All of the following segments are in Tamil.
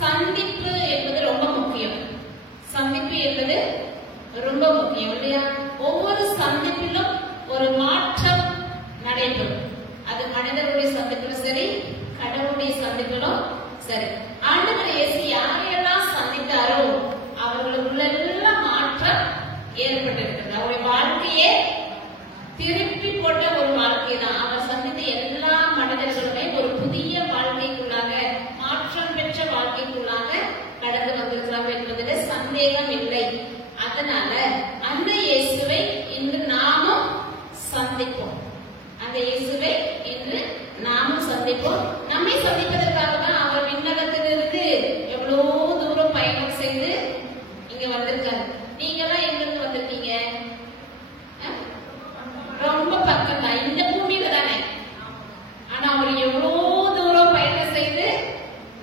சந்திப்பு என்பது ரொம்ப முக்கியம். சந்திப்பு என்பது ரொம்ப முக்கியம் இல்லையா? ஒவ்வொரு சந்திப்பிலும் ஒரு மாற்றம் நடைபெறும். அது மனிதர்களுடைய சந்திப்பிலும் சரி, கடவுளுடைய சந்திப்பிலும் சரி. ஆண்டவர் இயேசு யாரையெல்லாம் சந்தித்தாரோ அவர்களுக்குள்ள எல்லாம் மாற்றம் ஏற்பட்டிருக்கிறது. அவருடைய வாழ்க்கையே திருப்பி போட்ட ஒரு வாழ்க்கை தான். அவர் சந்தித்த எல்லா மனிதர்களுமே ஒரு புதிய வாழ்க்கைக்குள்ளாக, மாற்றம் பெற்ற வாழ்க்கைக்குள்ளாக கடந்து வந்திருக்கிறார்கள் என்பதில் சந்தேகம் இல்லை. அதனால அந்த இயேசுவை இன்று நாமும் சந்திப்போம். அந்த இயேசுவை இன்று நாமும் சந்திப்போம். நம்மை சந்திப்பதற்காக தான் அவர் விண்ணகத்திலிருந்து எவ்வளவு தூரம் பயணம் செய்து இங்க வந்திருக்காரு. நீங்க எல்லாம் எங்க இருந்து வந்திருக்கீங்க? ரொம்ப பக்கம் தான், இந்த பூமியில தானே. ஆனா அவர் எவ்வளவு தூரம் பயணம் செய்து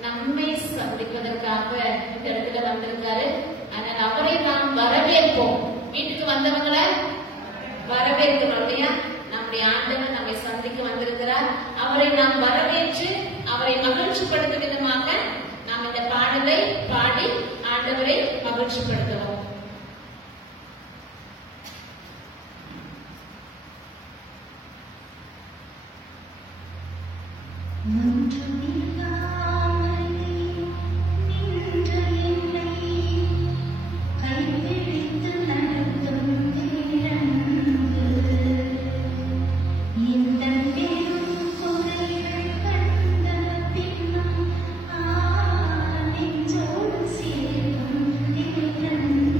நம்மை சந்திப்பதற்காக இந்த இடத்துல வந்திருக்காரு. அதனால அவரை நாம் வரவேற்போம். வீட்டுக்கு வந்தவங்களை வரவேற்கணும் இல்லையா? நம்முடைய ஆண்டவர் நம்மை சந்திக்க வந்திருக்கிறார். அவரை நாம் வரவேற்று அவரை மகிழ்ச்சிப்படுத்தும் விதமாக நாம் இந்த பாடலை பாடி ஆண்டவரை மகிழ்ச்சிப்படுத்துவோம். Thank you.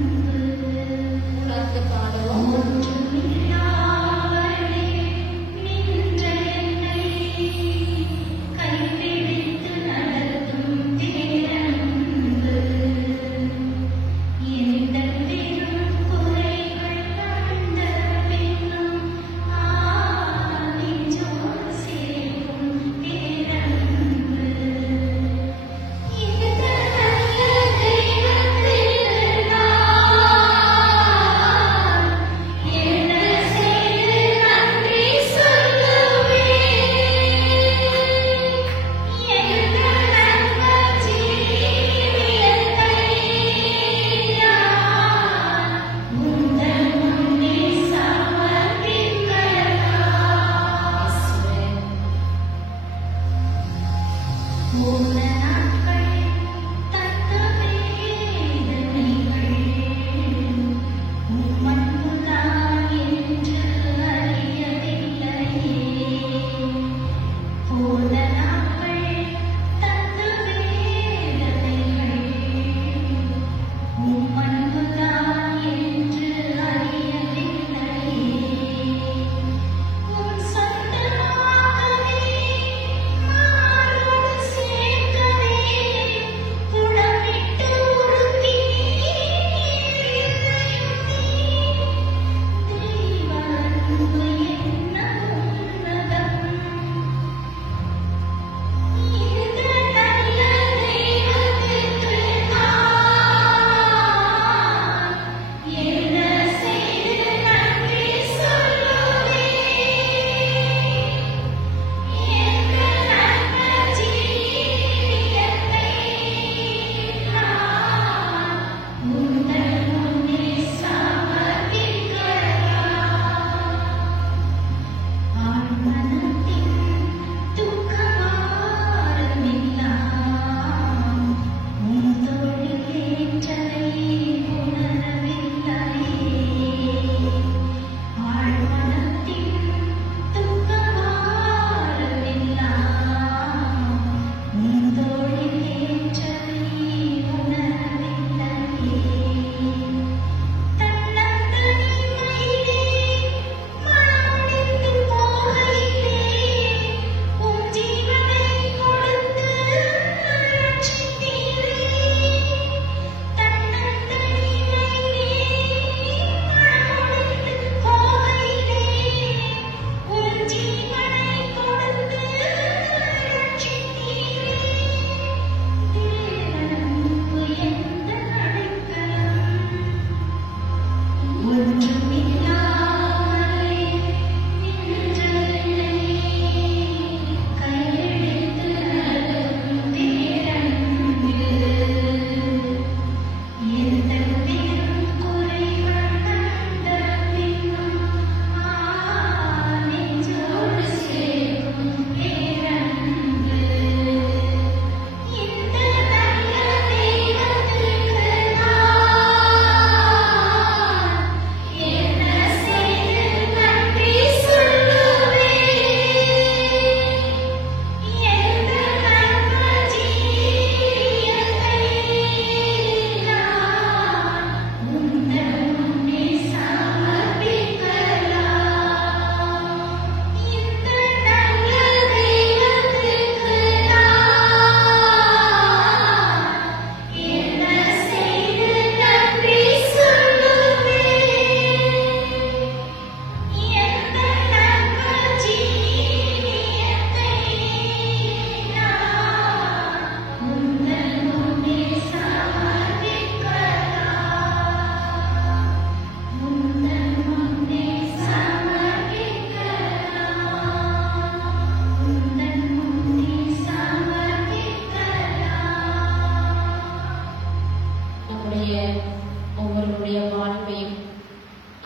ஒவ்வொருடைய வாழ்வையும்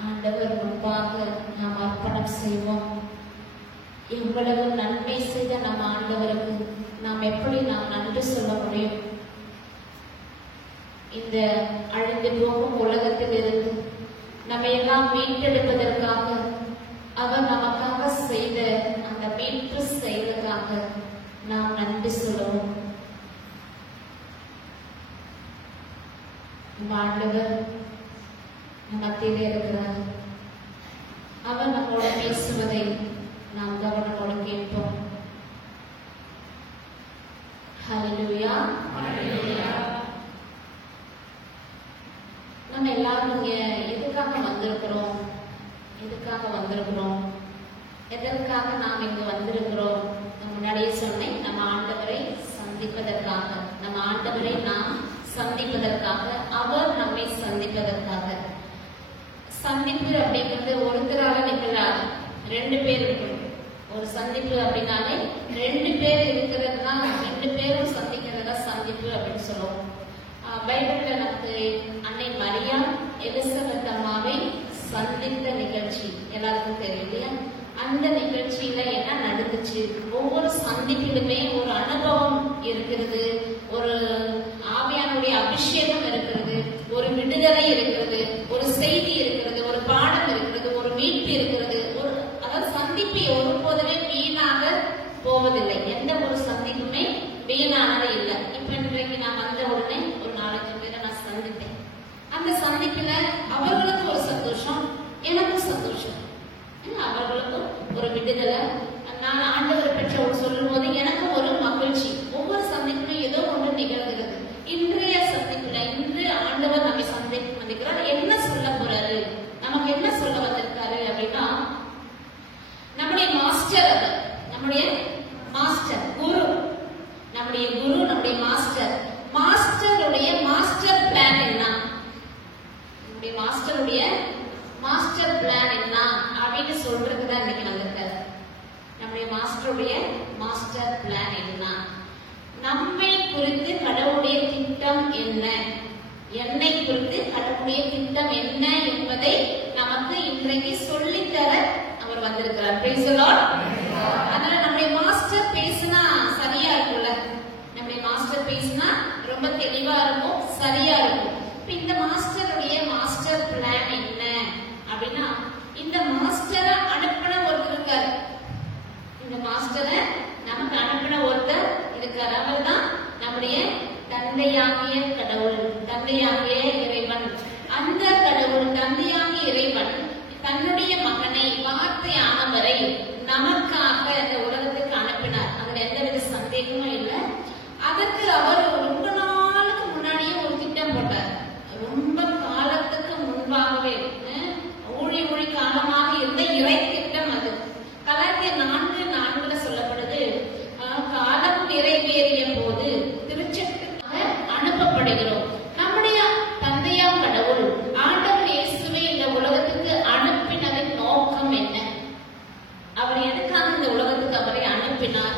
ஆண்டவர் முன்பாக நாம் அர்ப்பணம் செய்வோம். எவ்வளவு நன்மை செய்த நம்ம ஆண்டவருக்கு நாம் எப்படி நாம் நன்றி சொல்ல முடியும்? இந்த அழிந்து போகும் உலகத்தில் இருந்து நம்ம எல்லாம் மீட்டெடுப்பதற்காக அவர் நமக்காக செய்த அந்த மீட்பு செயலுக்காக நாம் நன்றி சொல்லுவோம். ஆண்டவர் மத்தியிலே இருக்கிறார். அவர் நம்மோட பேசுவதை நாம் கவனத்தோடு கேட்போம். ஹல்லேலூயா. நம்ம எல்லாரும் இங்க எதுக்காக வந்திருக்கிறோம்? எதற்காக நாம் இங்கு வந்திருக்கிறோம்? முன்னாடியே சொன்னேன், நம்ம ஆண்டவரை சந்திப்பதற்காக, நம்ம ஆண்டவரை நாம் சந்திப்பதற்காக, அவர் நம்மை சந்திப்பதற்காக. சந்திப்பு அப்படிங்கிறது ஒருத்தரால நிகழாது, 2 பேர் இருக்கணும். ஒரு சந்திப்பு அப்படின்னாலே 2 பேர் இருக்கிறது தான், 2 பேரும் சந்திக்கிறதா சந்திப்பு அப்படின்னு சொல்லுவோம். பைபிள்ல நமக்கு அன்னை மரியா எலிசபெத் அம்மாவை சந்தித்த நிகழ்ச்சி எல்லாருக்கும் தெரியும் இல்லையா? அந்த நிகழ்ச்சியில என்ன நடந்துச்சு? ஒவ்வொரு சந்திப்பிலுமே ஒரு அனுபவம் இருக்கிறது, ஒரு ஆவியானுடைய அபிஷேகம் இருக்கிறது, ஒரு விடுதலை இருக்கிறது, ஒரு செய்தி இருக்கிறது, ஒரு பாடம் இருக்கிறது, ஒரு மீட்பு இருக்கிறது. அதாவது சந்திப்பு ஒருபோதுமே வீணாக போவதில்லை. எந்த ஒரு சந்திப்புமே வீணானது இல்லை. இப்ப இன்றைக்கு நான் வந்த உடனே ஒரு 4-5 பேரை நான் சந்தித்தேன். அந்த சந்திப்புல அவர்களுக்கு ஒரு சந்தோஷம், எனக்கும் சந்தோஷம். அவர்களுக்கும் ஒரு விடுதலை, நான் ஆண்டவரை பற்றி சொல்லும் போது எனக்கும் ஒரு மகிழ்ச்சி. ஒவ்வொரு சந்திப்பிலும் ஏதோ ஒன்று நிகழ்கிறது. இன்றைய சந்திப்புல இன்று ஆண்டவர் நம்மை சந்திக்கிறார். என்ன சொல்ல போறாரு, நமக்கு என்ன சொல்ல வந்திருக்காரு அப்படின்னா, நம்முடைய மாஸ்டர், நம்முடைய மாஸ்டர் குரு, நம்முடைய மாஸ்டர், மாஸ்டருடைய மாஸ்டர் பிளான் என்ன, நம்முடைய மாஸ்டருடைய மாஸ்டர் பிளான் என்ன அப்படின்னு சொல்றதுதான் இன்னைக்கு வந்திருக்காரு. நம்முடைய மாஸ்டருடைய மாஸ்டர் பிளான் என்ன, நம்மை குறித்து கடவுளுடைய திட்டம் என்ன, என்னை குறித்து கடவுளுடைய திட்டம் என்ன என்பதை நமக்கு இன்றைக்கு சொல்லித்தர அவர் வந்திருக்கிறார். Praise the Lord. அதனால நம்முடைய மாஸ்டர் பேசினா சரியா இருக்கும்ல, நம்முடைய மாஸ்டர் பேசினா ரொம்ப தெளிவா இருக்கும், சரியா இருக்கும். இப்ப இந்த மாஸ்டருடைய மாஸ்டர் பிளான் என்ன அப்படின்னா, இந்த மாஸ்டரை அனுப்பின ஒருத்தர் இருக்காரு. இந்த மாஸ்டரை நமக்கு அனுப்பின ஒருத்தர் இருக்காரு. அவர் தான் நம்முடைய தந்தையாகிய கடவுள், தந்தையாகிய இறைவன். அந்த கடவுள், தந்தையாகிய இறைவன் தன்னுடைய மகனை வார்த்தையானவரை நமக்காக இந்த உலகத்துக்கு அனுப்பினார். அதுல எந்தவித சந்தேகமும் இல்லை. அதற்கு அவர் ரொம்ப நாளுக்கு முன்னாடியே ஒரு திட்டம் போட்டார். ரொம்ப காலத்துக்கு முன்பாகவே, ஊழி காலமாக இருந்த இறை திட்டம் அது. கலாத்தியர் 4:4 சொல்லப்படுது, காலம் நிறைவேறிய போது திருச்சபைக்காக அனுப்பப்படுகிறோம். நம்முடைய தந்தையாம் கடவுள் ஆண்டவர் இயேசுவை இந்த உலகத்துக்கு அனுப்பினதின் நோக்கம் என்ன? அவர் எதுக்காக இந்த உலகத்துக்கு அவரை அனுப்பினார்?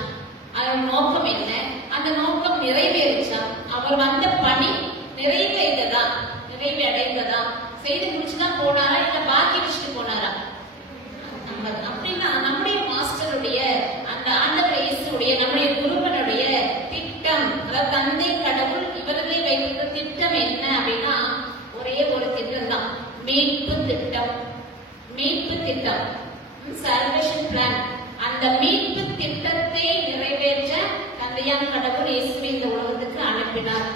அதன் நோக்கம் என்ன? அந்த நோக்கம் நிறைவேறிச்சா? அவர் வந்த பணி நிறைவடைந்ததா? செய்து முடிச்சுதான் போனாரா, இல்ல பாக்கி வச்சுட்டு போனாரா? அப்படின்னா நம்முடைய மாஸ்டருடைய, அந்த ஆண்டவர் இயேசுடைய, நம்முடைய குருவனுடைய திட்டம், அதாவது தந்தை கடவுள் இவர்களை வைத்திருக்கிற திட்டம் என்ன அப்படின்னா, ஒரே ஒரு திட்டம் தான், மீட்பு திட்டம். மீட்பு திட்டம், சால்வேஷன் பிளான். அந்த மீட்பு திட்டத்தை நிறைவேற்ற தந்தையாம் கடவுள் இயேசுவை இந்த உலகத்துக்கு அனுப்பினார்.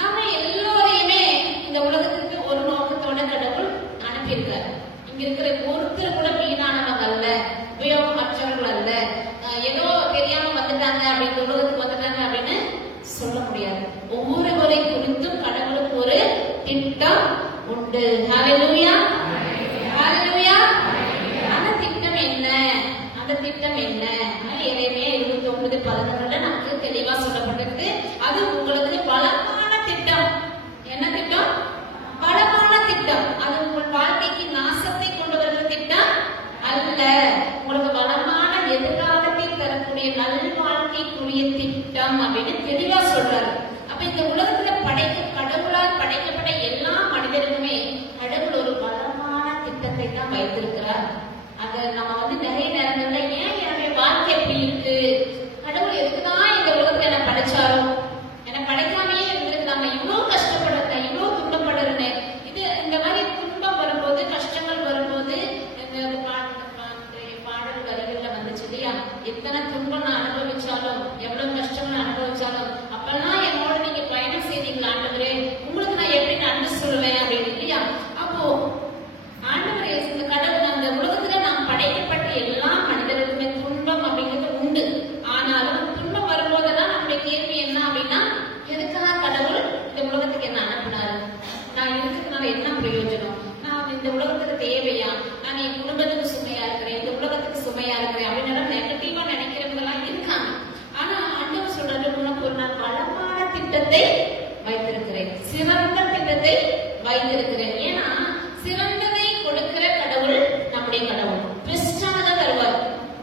நாம எல்லோரையுமே இந்த உலகத்துக்கு ஒரு நோக்கத்தோட கடவுள் அனுப்பியிருக்காரு. இங்க இருக்கிற ஒருத்தர் கூட வீணானவங்க அல்ல, உபயோகமற்றவர்கள் அல்ல, ஏதோ தெரியாம வந்துட்டாங்க அப்படின்னு உலகத்துக்கு வந்துட்டாங்க அப்படின்னு சொல்ல முடியாது. ஒவ்வொருவரை குறித்தும் கடவுளுக்கு ஒரு திட்டம் உண்டு. ஹல்லேலூயா, ஹல்லேலூயா. அந்த திட்டம் என்ன? அந்த திட்டம் என்ன? எரேமியா 29:11 நமக்கு தெளிவா சொல்லப்பட்டிருக்கு. அது உங்களுக்கு வளமான திட்டம். என்ன திட்டம்? வளமான திட்டம். அது உங்கள் வாழ்க்கைக்கு நாசத்தை கொண்டு வருகிற திட்டம் அல்ல. உங்களுக்கு வளமான எதிர்காலத்தை தரக்கூடிய நல் வாழ்க்கைக்குரிய திட்டம் அப்படின்னு தெளிவா சொல்றாரு. அப்ப இந்த உலகத்துல கடவுளால் படைக்கப்பட்ட எல்லா அது நம்ம நிறைய நேரங்கள்ல ஏன் என்னுடைய வாழ்க்கை எப்படி இருக்கு, கடவுள் எதுக்குதான் இந்த உலகத்துல என்ன படைச்சாரோ, என்ன படைக்காமையே இருந்திருக்காங்க, இவ்வளவு கஷ்டப்படுறேன், இவ்வளவு துன்பப்படுறேன். இது இந்த மாதிரி துன்பம் வரும்போது, கஷ்டங்கள் வரும்போது, பாடல் வரிகள்ல வந்துச்சு இல்லையா, எத்தனை துன்பம் நான் அனுபவிச்சாலும், எவ்வளவு கஷ்டம் நான் அனுபவிச்சாலும், அப்பெல்லாம் என்னோட நீங்க பயணம் செய்தீங்களா ஆண்டவரே, உங்களுக்கு நான் எப்படி நன்றி சொல்லுவேன் அப்படின்னு இல்லையா. அப்போ ஆண்டவரே, இந்த கடவுள் அந்த உலகத்துல நாம் படைக்கப்பட்ட எல்லா மனிதர்களுமே துன்பம் அப்படிங்கிறது உண்டு. ஆனாலும் துன்பம் வரும்போதெல்லாம் நம்முடைய கேள்வி என்ன அப்படின்னா, எதுக்காக கடவுள் இந்த உலகத்துக்கு என்ன அனுப்பினாரு, நான் இருக்கிறதுனால என்ன பிரயோஜனம், நான் இந்த உலகத்துல தேவையா, நான் என் குடும்பத்துக்கு சுமையா இருக்கிறேன், இந்த உலகத்துக்கு சுமையா இருக்கிறேன் அப்படின்னு நெகட்டிவா நினைக்கிறவங்க எல்லாம் இருக்காங்க. ஆனா ஆண்டவர் சொல்றாரு, உனக்கு ஒரு நான் வளமான திட்டத்தை வைத்திருக்கிறேன், சிறந்த திட்டத்தை வைத்திருக்கிறேன். ஏன்னா சிறந்ததை கொடுக்கிற கடவுள் நம்முடைய கடவுள். பெஸ்டானதை தருவார்.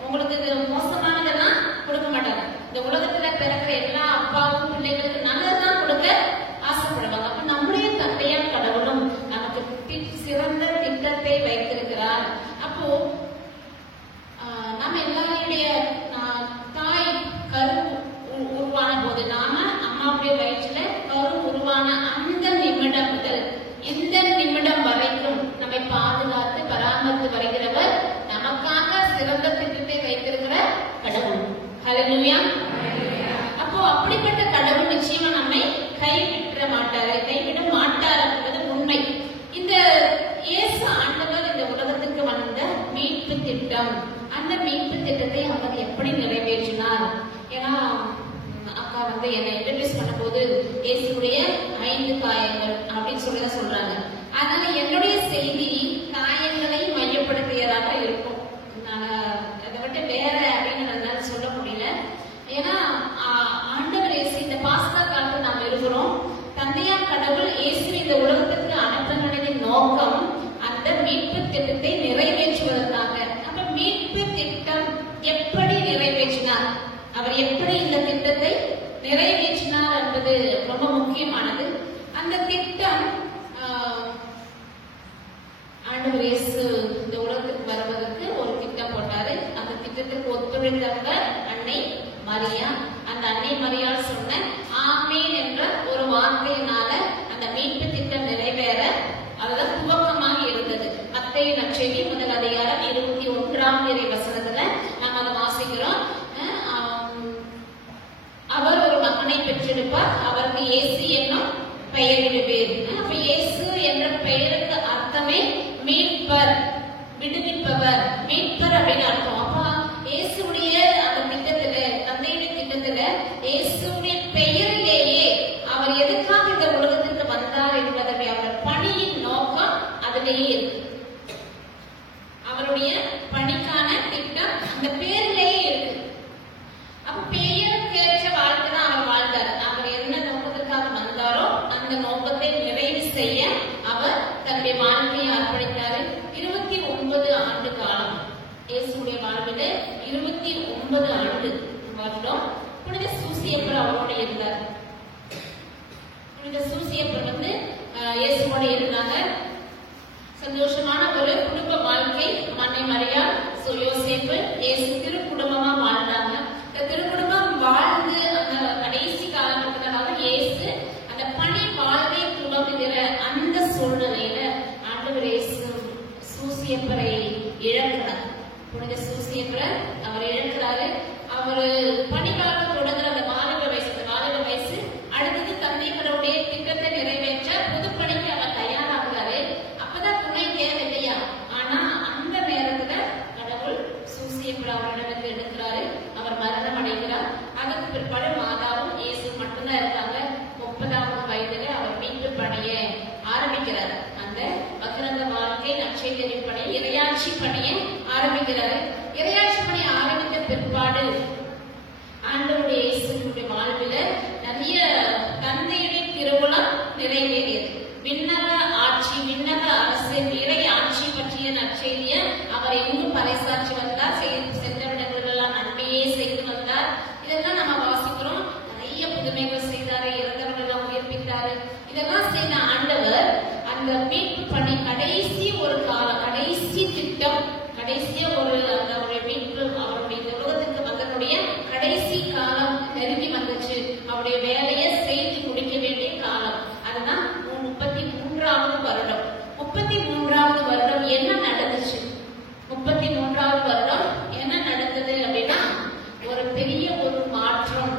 உங்களுக்கு இது மோசமானதெல்லாம் கொடுக்க மாட்டாங்க. இந்த உலகத்துல பிறக்கிற எல்லா அப்பாவும் பிள்ளைகளுக்கு நல்லதுதான் கொடுக்க ஆசைப்படுவாங்க. அப்ப நம்முடைய தந்தையார் கடவுளும் நமக்கு சிறந்த திட்டத்தை வைத்திருக்கிறார். அப்போ நம்ம எல்லாருடைய தாய் கரு உருவான போது, நாம அம்மாவுடைய வயிற்றுல கரு உருவான அந்த நிமிடம் முதல் இந்த நிமிடம் வரைக்கும் நம்மை பாதுகாத்து பராமரித்து வருகிறவர் நமக்காக சிறந்த திட்டத்தை வைத்திருக்கிற கடவுள். ஹல்லேலூயா. அப்போ அப்படிப்பட்ட கடவுள் நிச்சயமா நம்மை கைவிட மாட்டார் என்பது உண்மை. இந்த இயேசு ஆண்டவர் இந்த உலகத்துக்கு வந்த மீட்பு திட்டம், அந்த மீட்பு திட்டத்தை அவர் எப்படி நிறைவேற்றினார்? ஏன்னா அக்கா என்னை இன்ட்ரோடியூஸ் பண்ண போது இயேசுடைய 5 காயங்கள் அப்படின்னு சொல்லிதான் சொல்றாங்க. அதனால என்னுடைய செய்தி காயங்களை மையப்படுத்தியதாக இருக்கும். நான் அதை விட்டு வேற அப்படின்னு என்னால சொல்ல முடியல. ஏன்னா ஆண்டவர் இயேசு இந்த பாஸ்கா காலத்தில் நாம் இருக்கிறோம். தந்தையார் கடவுள் இயேசு இந்த உலகத்திற்கு அனுப்பினதின் நோக்கம் அந்த மீட்பு திட்டத்தை நிறைவேற்றுவதற்காக. அப்ப மீட்பு திட்டம் எப்படி நிறைவேற்றினார், அவர் எப்படி இந்த திட்டத்தை நிறைவேற்றினார் என்பது ரொம்ப முக்கியமானது. அந்த திட்டம் ஆண்டவர் இயேசு இந்த உலகத்துக்கு வருவதற்கு ஒரு திட்டம் போட்டாரு. அந்த திட்டத்துக்கு ஒத்துழைத்தவங்க அன்னை மரியா. அந்த அன்னை மரியாள் சொன்ன ஆமேன் என்ற ஒரு வார்த்தையினால அந்த மீட்பு திட்டம் நிறைவேற அதுதான் துவக்கமாக இருந்தது. மத்தேயு நற்செய்தி 1 அதிகாரம் 21ஆம் இறை வசனத்துல நாம் அதை வாசிக்கிறோம். அவர் ஒரு மகனை பெற்றெடுப்பார், அவருக்கு இயேசு என்னும் பெயரிடுவேர். அப்ப இயேசு என்ற பெயருக்கு அர்த்தமே மீட்பர், விடுவிப்பவர், மீட்பர் அப்படின்னு அர்த்தம். அப்ப இயேசுடைய அந்த திட்டத்துல, தந்தையுடைய திட்டத்துல இயேசுடைய பெயரிலேயே அவர் எதுக்காக இந்த உலகத்திற்கு வந்தார் என்பதற்கு அவர் பணியின் நோக்கம் அதிலேயே இருக்கு. அவருடைய பணிக்கான திட்டம் அந்த பேரிலேயே இருக்கு. அப்ப பெயருக்கேற்ற வாழ்க்கை தான் அவர் வாழ்ந்தார். அவர் என்ன நோக்கத்திற்காக வந்தாரோ அந்த நோக்கத்தை நிறைவு செய்ய அவர் தன்னுடைய வாழ்க்கையை அர்ப்பணித்தாரு. 29 ஆண்டு காலம் இயேசுடைய வாழ்வில 29 ஆண்டு வருடம் புனித சூசியப்பர் அவரோட இருந்தார். புனித சூசியப்பர் இயேசுவோட இருந்தாங்க. சந்தோஷமான ஒரு குடும்ப வாழ்க்கை. அன்னை மரியா, யோசேப்பு, இயேசு திரு குடும்பமா வாழ்ந்தாங்க. இந்த திருக்குடும்பம் வாழ்ந்து அந்த கடைசி காலகட்டத்தினால இயேசு அந்த பணி வாழ்வை துவங்குகிற அந்த சூழ்நிலையில ஆண்டவர் இயேசு சூசியப்பரை இழக்கிறார். புனித சூசியப்பரை அவர் இழக்கிறாரு. அவரு பணிக்காலம் தொடங்குற அந்த வாலிப வயசு அடுத்தது தந்தை கடவுளுடைய திட்டத்தை நிறைவேற்ற புதுப்பணிக்கு அவர் தயாராகிறாரு. அப்பதான் துணை தேவை இல்லையா? ஆனா அந்த நேரத்துல கடவுள் சூசியப்பரை அவரிடமிருந்து எடுக்கிறாரு. அவர் மரணம் அடைகிறார். அதற்கு பிற்பாடு மாதாவும் இயேசு மட்டும்தான் இருக்காங்க. 30ஆவது வயதுல அவர் மீட்பு பணியை ஆரம்பிக்கிறார். அந்த பகிரங்க வாழ்க்கை நற்செய்தி பணி, இறையாட்சி பணியை ஆரம்பிக்கிறாரு. இறையாட்சி பணி ஆரம்பித்த பிற்பாடு ஆண்டவருடைய இயேசுடைய வாழ்வில நிறைய தந்தையுடைய திருவுளம் நிறைவேறியது. விண்ணக ஆட்சி, விண்ணக அரசு, இறை ஆட்சி பற்றிய நற்செய்திய அவர் எங்கும் பறைசாற்றி வந்தார். சென்றவிடங்களெல்லாம் நன்மையே செய்து வந்தார். இதெல்லாம் நம்ம வாசிக்கிறோம். நிறைய புதுமைகள் செய்தாரு, இறந்தவர்கள் உயிர்ப்பித்தாரு. இதெல்லாம் செய்த ஆண்டவர் அந்த மீட்பு பணி கடைசி ஒரு காலம், கடைசி திட்டம், கடைசி கடைசியா அவருடைய மீட்பு அவருடைய உலகத்துக்கு வந்தனுடைய கடைசி காலம் நெருங்கி வந்துச்சு. அவருடைய வேலையை செய்து முடிக்க வேண்டிய காலம். அதுதான் 33வது வருடம். 33வது வருடம் என்ன நடந்துச்சு? 33வது வருடம் என்ன நடந்தது அப்படின்னா, ஒரு பெரிய ஒரு மாற்றம்,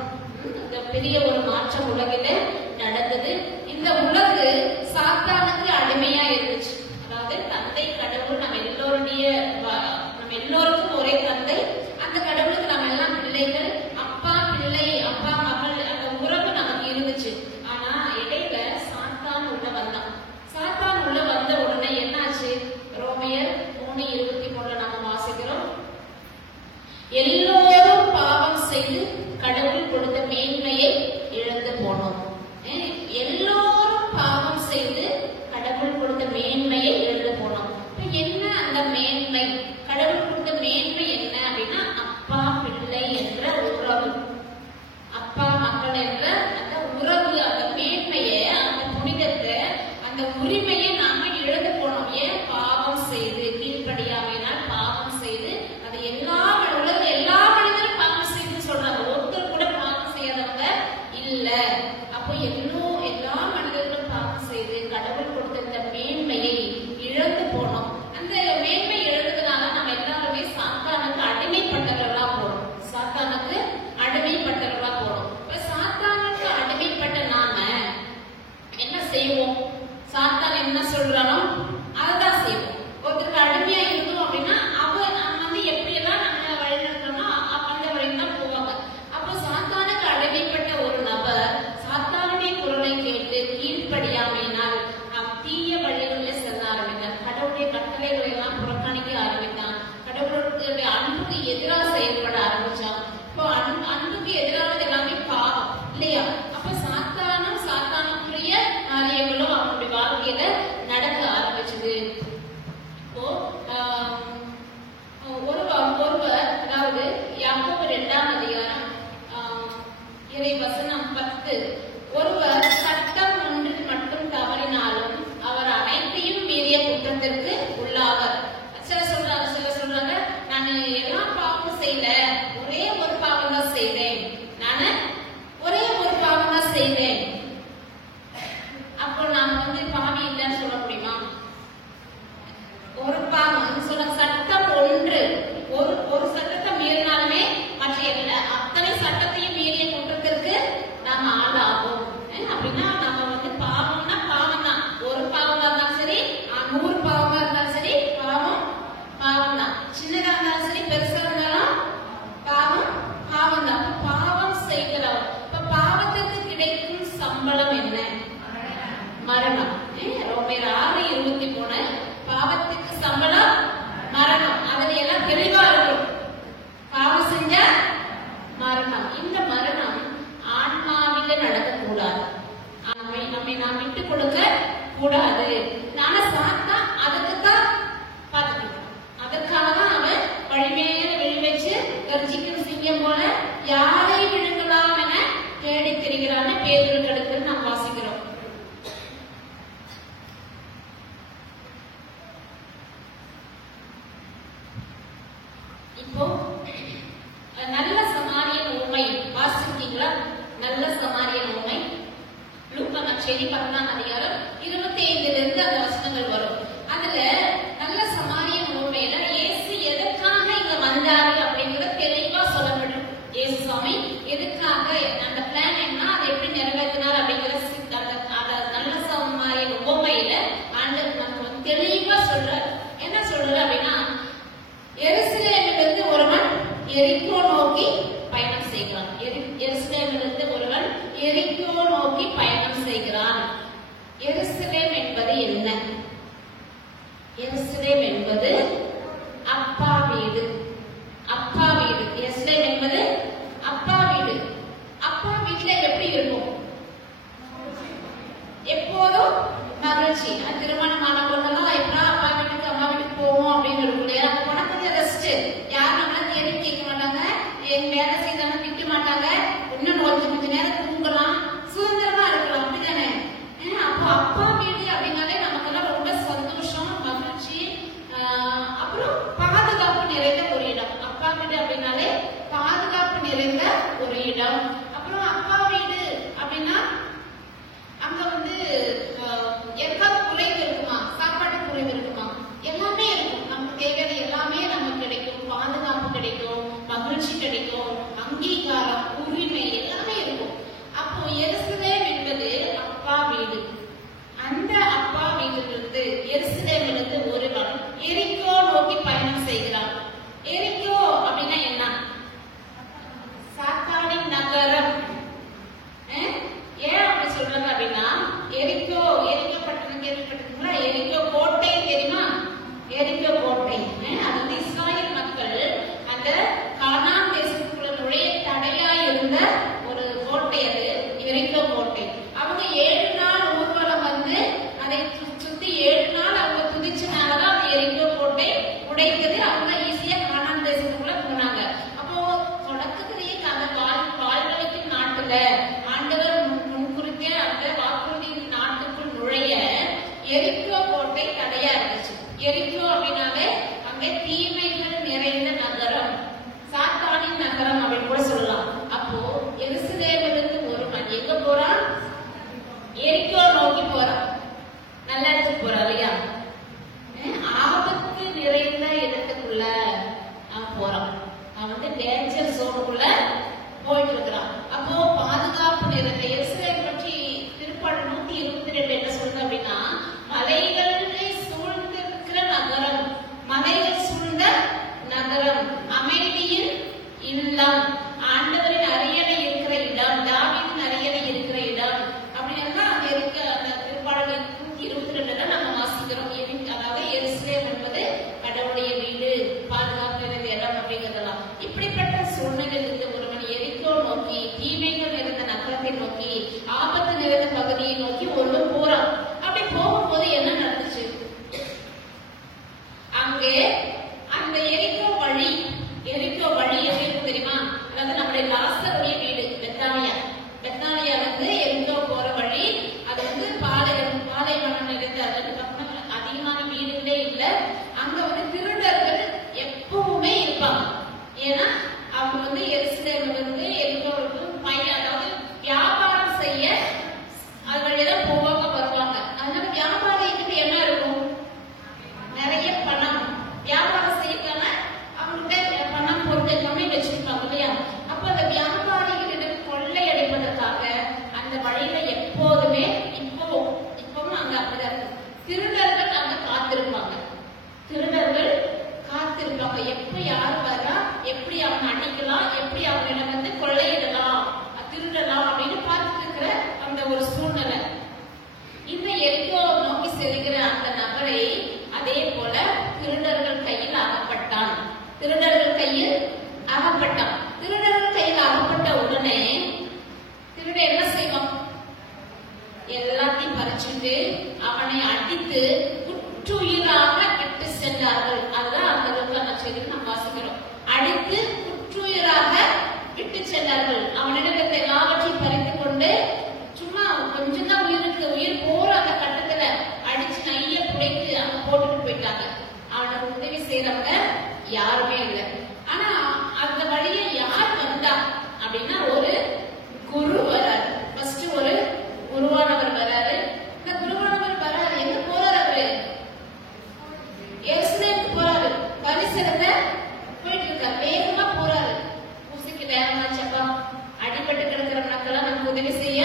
பெரிய ஒரு மாற்றம் உலகில நடந்தது. இந்த உலகு சாத்தானுக்கு அடிமையா இருந்துச்சு. அதாவது தந்தை கடவுள் நம்ம எல்லோருக்கும் ஒரே தந்தை. அந்த கடவுளுக்கு நம்ம எல்லாம் பிள்ளைகள், அப்பா பிள்ளை, அப்பா மகள், அந்த உறவு நமக்கு இருந்துச்சு. ஆனா இடையில சாத்தான் உள்ள வந்தான். சாத்தான் உள்ள வந்த உடனே என்னாச்சு? ரோமையர் 3:23 நம்ம வாசிக்கிறோம். எல்லோரும் பாவம் செய்து கடவுள் கொடுத்த மேன்மையை இழந்து போனோம். எல்லோரும் பாவம் செய்து கடவுள் கொடுத்த மேன்மையை இழந்து போனோம். என்ன அந்த மேன்மை? கடவுள் கொடுத்த மேன்மை என்ன அப்படின்னா, அப்பா பிள்ளை என்ற உறவு, அப்பா மக்கள் என்ற அந்த உறவு, அந்த மேன்மையை, அந்த புனிதத்தை, அந்த உரிமையை நாம இழந்து போனோம். ஏன்? பாவம் செய்து, கீழ்ப்படியாமையினால் பாவம் செய்து. அது எல்லா மனிதரும் பாவம் செய்து சொல்றாங்க. ஒருத்தர் கூட பாவம் செய்யாதவங்க இல்ல. அப்போ எல்லா மனிதர்களும் பாவம் செய்து கடவுள் கொடுத்த இந்த மேன்மையை இழந்து போனோம். அந்த மேன்மை இழந்ததுனால நம்ம எல்லாருமே சாத்தானுக்கு அடிமைப்பட்டவர்களா போறோம். சாத்தானுக்கு அடிமைப்பட்டவர்களா போறோம். இப்ப சாத்தானுக்கு அடிமைப்பட்ட நாம என்ன செய்வோம்? சாத்தான் என்ன சொல்றானோ அதுதான் செய்வோம். ஒருத்தருக்கு அடிமையா இருந்தோம் அப்படின்னா நம்ம எப்படி எல்லாம் நம்ம வழிநடத்தோம்னா அந்த வழியில தான் போவாங்க. அப்போ சாத்தானுக்கு அடிமைப்பட்ட ஒரு நபர் சாத்தானுடைய குரலை கேட்டு கீழ்ப்படியாமையினால் நாம் தீய வழிகளில் செல்ல ஆரம்பித்தார். கடவுளுடைய கட்டளைகளை எல்லாம் புறக்கணிக்க ஆரம்பித்தான். கடவுளுடைய அன்புக்கு எதிராக செயல்பட ஆரம்பிச்சான். இப்போ அன்புக்கு எதிரானது எல்லாமே பாவம் இல்லையா? அப்ப சாத்தானுக்குரிய காரியங்களும் அவனுடைய வாழ்க்கையில நடக்க ஆரம்பிச்சது. இப்போ ஒருவர், அதாவது யாக்கோபு 2ஆம் அதிகாரம் இறை வசனம் 10, ஒருவர் சட்டம் ஒன்றில் மட்டும் தவறினாலும் அவர் அனைத்தையும் மீறிய குற்றத்திற்கு உள்ளாவர். சிலர் சொல்றாங்க, நான் எல்லா பாவமும் செய்யல, ஒரே ஒரு பாவம் தான் செய்தேன், நானு ஒரே ஒரு பாவம் தான் செய்தேன். அப்போ நான் பாவி இல்லைன்னு சொல்ல முடியுமா? ஒரு பாவம் சொல்ல, சட்டம் ஒன்று, ஒரு சட்டத்தை மீறினாலுமே மற்ற அத்தனை சட்டத்தையும் மீறிய குற்றத்திற்கு நாம ஆளாகும். அப்படின்னா நம்ம பாவம்னா பாவம் தான். ஒரு பாவம் இருந்தாலும் சரி, 100 பாவமா இருந்தாலும் சரி, பாவம் தான். சின்னதா இருந்தாலும் சரி, பெருசா இருந்தாலும் பாவம் தான். பாவம் செய்கிறோம். இப்ப பாவத்திற்கு கிடைக்கும் சம்பளம் என்ன? மரணம். ரோமர் 6:23, பாவத்துக்கு சம்பளம் மரணம். அதுல எல்லாம் தெளிவா இருக்கும். பாவம் செஞ்ச மரணம். இந்த மரணம் ஆன்மாவில நடக்கக்கூடாது. நம்மை நாம் விட்டு கொடுக்க கூடாது. ஆனா சாத்தான் அதுக்குதான் பார்த்துக்கிட்டான். அதற்காக தான் அவன் வழிமேல விழி வச்சு கர்ஜிக்கும் சிங்கம் போல யாரை விழுங்கலாம் என தேடி திரிகிறான்னு பேதுரு எடுத்து நாம் வாசிக்கிறோம். இப்போ நல்ல சமாரியன் உண்மை வாசிக்கிறீங்களா? நல்ல சமாரியன் உண்மை லூக்கா நற்செய்தி 10ஆம் அதிகாரம் 25 அந்த வசனங்கள் வரும். அதுல நல்ல சமாரியன் உண்மையில இயேசு எதற்காக இங்க வந்தாரு அப்படிங்கறத தெளிவா சொல்லப்படும். இயேசு சுவாமி எதுக்காக, அந்த பிளான் என்ன, அதை எப்படி நிறைவேற்றினார் அப்படிங்கிற நல்ல சமாரியன் உண்மையில ஆண்டவர் நமக்கு தெளிவா சொல்றாரு. என்ன சொல்றாரு அப்படின்னா, எருசலேமிலிருந்து ஒருவன் எரிகோ நோக்கி பயணம் செய்கிறான். எருசலேமிலிருந்து ஒருவன் எரிகோ நோக்கி பயணம் செய்கிறான். எருசலேம் என்பது என்ன? எருசலேம் என்பது அப்பா வீடு. அப்பா வீடு. எருசலேம் என்பது அப்பா வீடு. அப்பா வீட்டுல எப்படி இருக்கும்? எப்போதும் மகிழ்ச்சி. திருமணமான பொண்ணெல்லாம் எப்படா அப்பா வீட்டுக்கு அம்மா வீட்டுக்கு போவோம் அப்படின்னு இருக்கும் இல்லையா? அந்த பொண்ணை கொஞ்சம் ரெஸ்ட். யாரும் நம்மள தேடி கேட்க மாட்டாங்க, என் வேலை செய்தாலும் திட்ட மாட்டாங்க, இன்னும் கொஞ்சம் நேரம் தூங்கலாம், சுதந்திரமா இருக்கலாம். அப்படித்தானே? அப்போ அப்பா வீடு அப்படின்னாலே நமக்கெல்லாம் ரொம்ப சந்தோஷம், மகிழ்ச்சி, அப்புறம் பாதுகாப்பு எரிக்கோ கோட்டை தடையா இருந்துச்சு. எரிக்கோ அப்படின்னாலே அங்கே தீமைகள் நிறைந்த நகரம், சாத்தானின் நகரம் அப்படின்னு கூட சொல்லலாம். அப்போ எருசலேமிலிருந்து ஒருவன் எங்க போறான்? எரிக்கோ நோக்கி போறான். நல்ல இடத்துக்கு போறான் இல்லையா? ஆபத்து நிறைந்த இடத்துக்குள்ள அவன் போறான். அவன் வந்து டேஞ்சர் ஜோனுக்குள்ள போயிட்டு இருக்கிறான். அப்போ பாதுகாப்பு நிறைந்த எருசலேம் பற்றி திருப்பாடல் 122 என்ன சொல்றது அப்படின்னா, மலைகளை சூழ்ந்திருக்கிற நகரம், மலைகள் சூழ்ந்த நகரம், அமைதியின் இல்லம், ஆண்டவரின் அரியணை இருக்கிற இடம், தாவீதின் அரியணை இருக்கிற இடம் அப்படின்னா அங்க இருக்க அந்த திருப்பாடல் 122 நம்ம வாசிக்கிறோம். அதாவது எருசலேம் என்பது கடவுளுடைய வீடு, பாதுகாப்பு நிறைந்த இடம் அப்படிங்கிறதெல்லாம். இப்படிப்பட்ட சூழ்நிலையிலிருந்து ஒருவன் எரிக்கோ நோக்கி, தீமைகள் நிறைந்த நகரத்தை நோக்கி, ஆபத்து நிறைந்த பகுதியை நோக்கி ஒருவன் போறான். அப்படி போகும்போது என்ன நடந்துச்சு? அங்கே அந்த எரிக்கோ வழி எப்படி இருக்கும் தெரியுமா? அதாவது நம்முடைய லாசருடைய வீடு பெத்தானியா வந்து எரிக்கோ போற வழி. அது வந்து பாலைவனம் நிறைந்த, அதற்கு பக்கம் அதிகமான வீடுகளே இல்ல. அங்க வந்து திருடர்கள் எப்பவுமே இருப்பாங்க. ஏன்னா அவங்க வந்து எருசலேம்ல இருந்து எரிக்கோவுக்கு அதாவது வியாபாரம் செய்ய அது வழியதான் போவாங்க வருவாங்க. அதனால வியாபாரிக்கு என்ன இருக்கும்? நிறைய பணம். வியாபாரம் செய்யக்கான அவங்கள்ட்ட பணம் பொருள் எல்லாமே வச்சிருப்பாங்க இல்லையா? அப்ப அந்த வியாபாரிகளிடம் கொள்ளையடிப்பதற்காக அந்த வழியில எப்போதுமே இப்பவும் அங்க அப்படிதான் இருக்கு. திருடர்கள் அங்க காத்திருப்பாங்க. எப்ப யாரு வரா, எப்படி அவங்க அடிக்கலாம், எப்படி அவங்கள வந்து கொள்ளையிடலாம், திருடலாம் அப்படின்னு பார்த்துட்டு இருக்கிற அந்த ஒரு சூழ்நிலை. இந்த எரிக்கோ நோக்கி செல்கிற அந்த நபரை அதே போல திருடர்கள் கையில் அகப்பட்டான். திருடர்கள் கையில் அகப்பட்ட உடனே திருட என்ன செய்வான்? எல்லாத்தையும் பறிச்சுட்டு அவனை அடித்து குற்றுயிராக விட்டு சென்றார்கள். அதுதான் அந்த அளவுக்கான செய்தி நாம் வாசிக்கிறோம். அடித்து குற்றுயிராக விட்டு சென்றார்கள். அவனிடத்தை எல்லாவற்றையும் பறித்து கொண்டு சும்மா கொஞ்சம் தான் உயிர் போற அந்த கட்டத்துல அடிச்சு நைய புடைத்து அங்க போட்டுட்டு போயிட்டாங்க. அவனுக்கு உதவி செய்யறவங்க யாருமே இல்லை. ஆனா அந்த வழியை யார் வந்தா அப்படின்னா ஒரு குரு வராரு. ஃபர்ஸ்ட் ஒரு குருவானவர் வராரு. இந்த குருவானவர் வராரு, எங்க போறாரு? அவரு எருசலேமுக்கு போறாரு. பரிசலத்த போயிட்டு இருக்காரு, வேகமா போறாரு. ஊசிக்கு வேகமா சப்பா அடிபட்டு கிடக்கிற மக்கள் நமக்கு உதவி செய்ய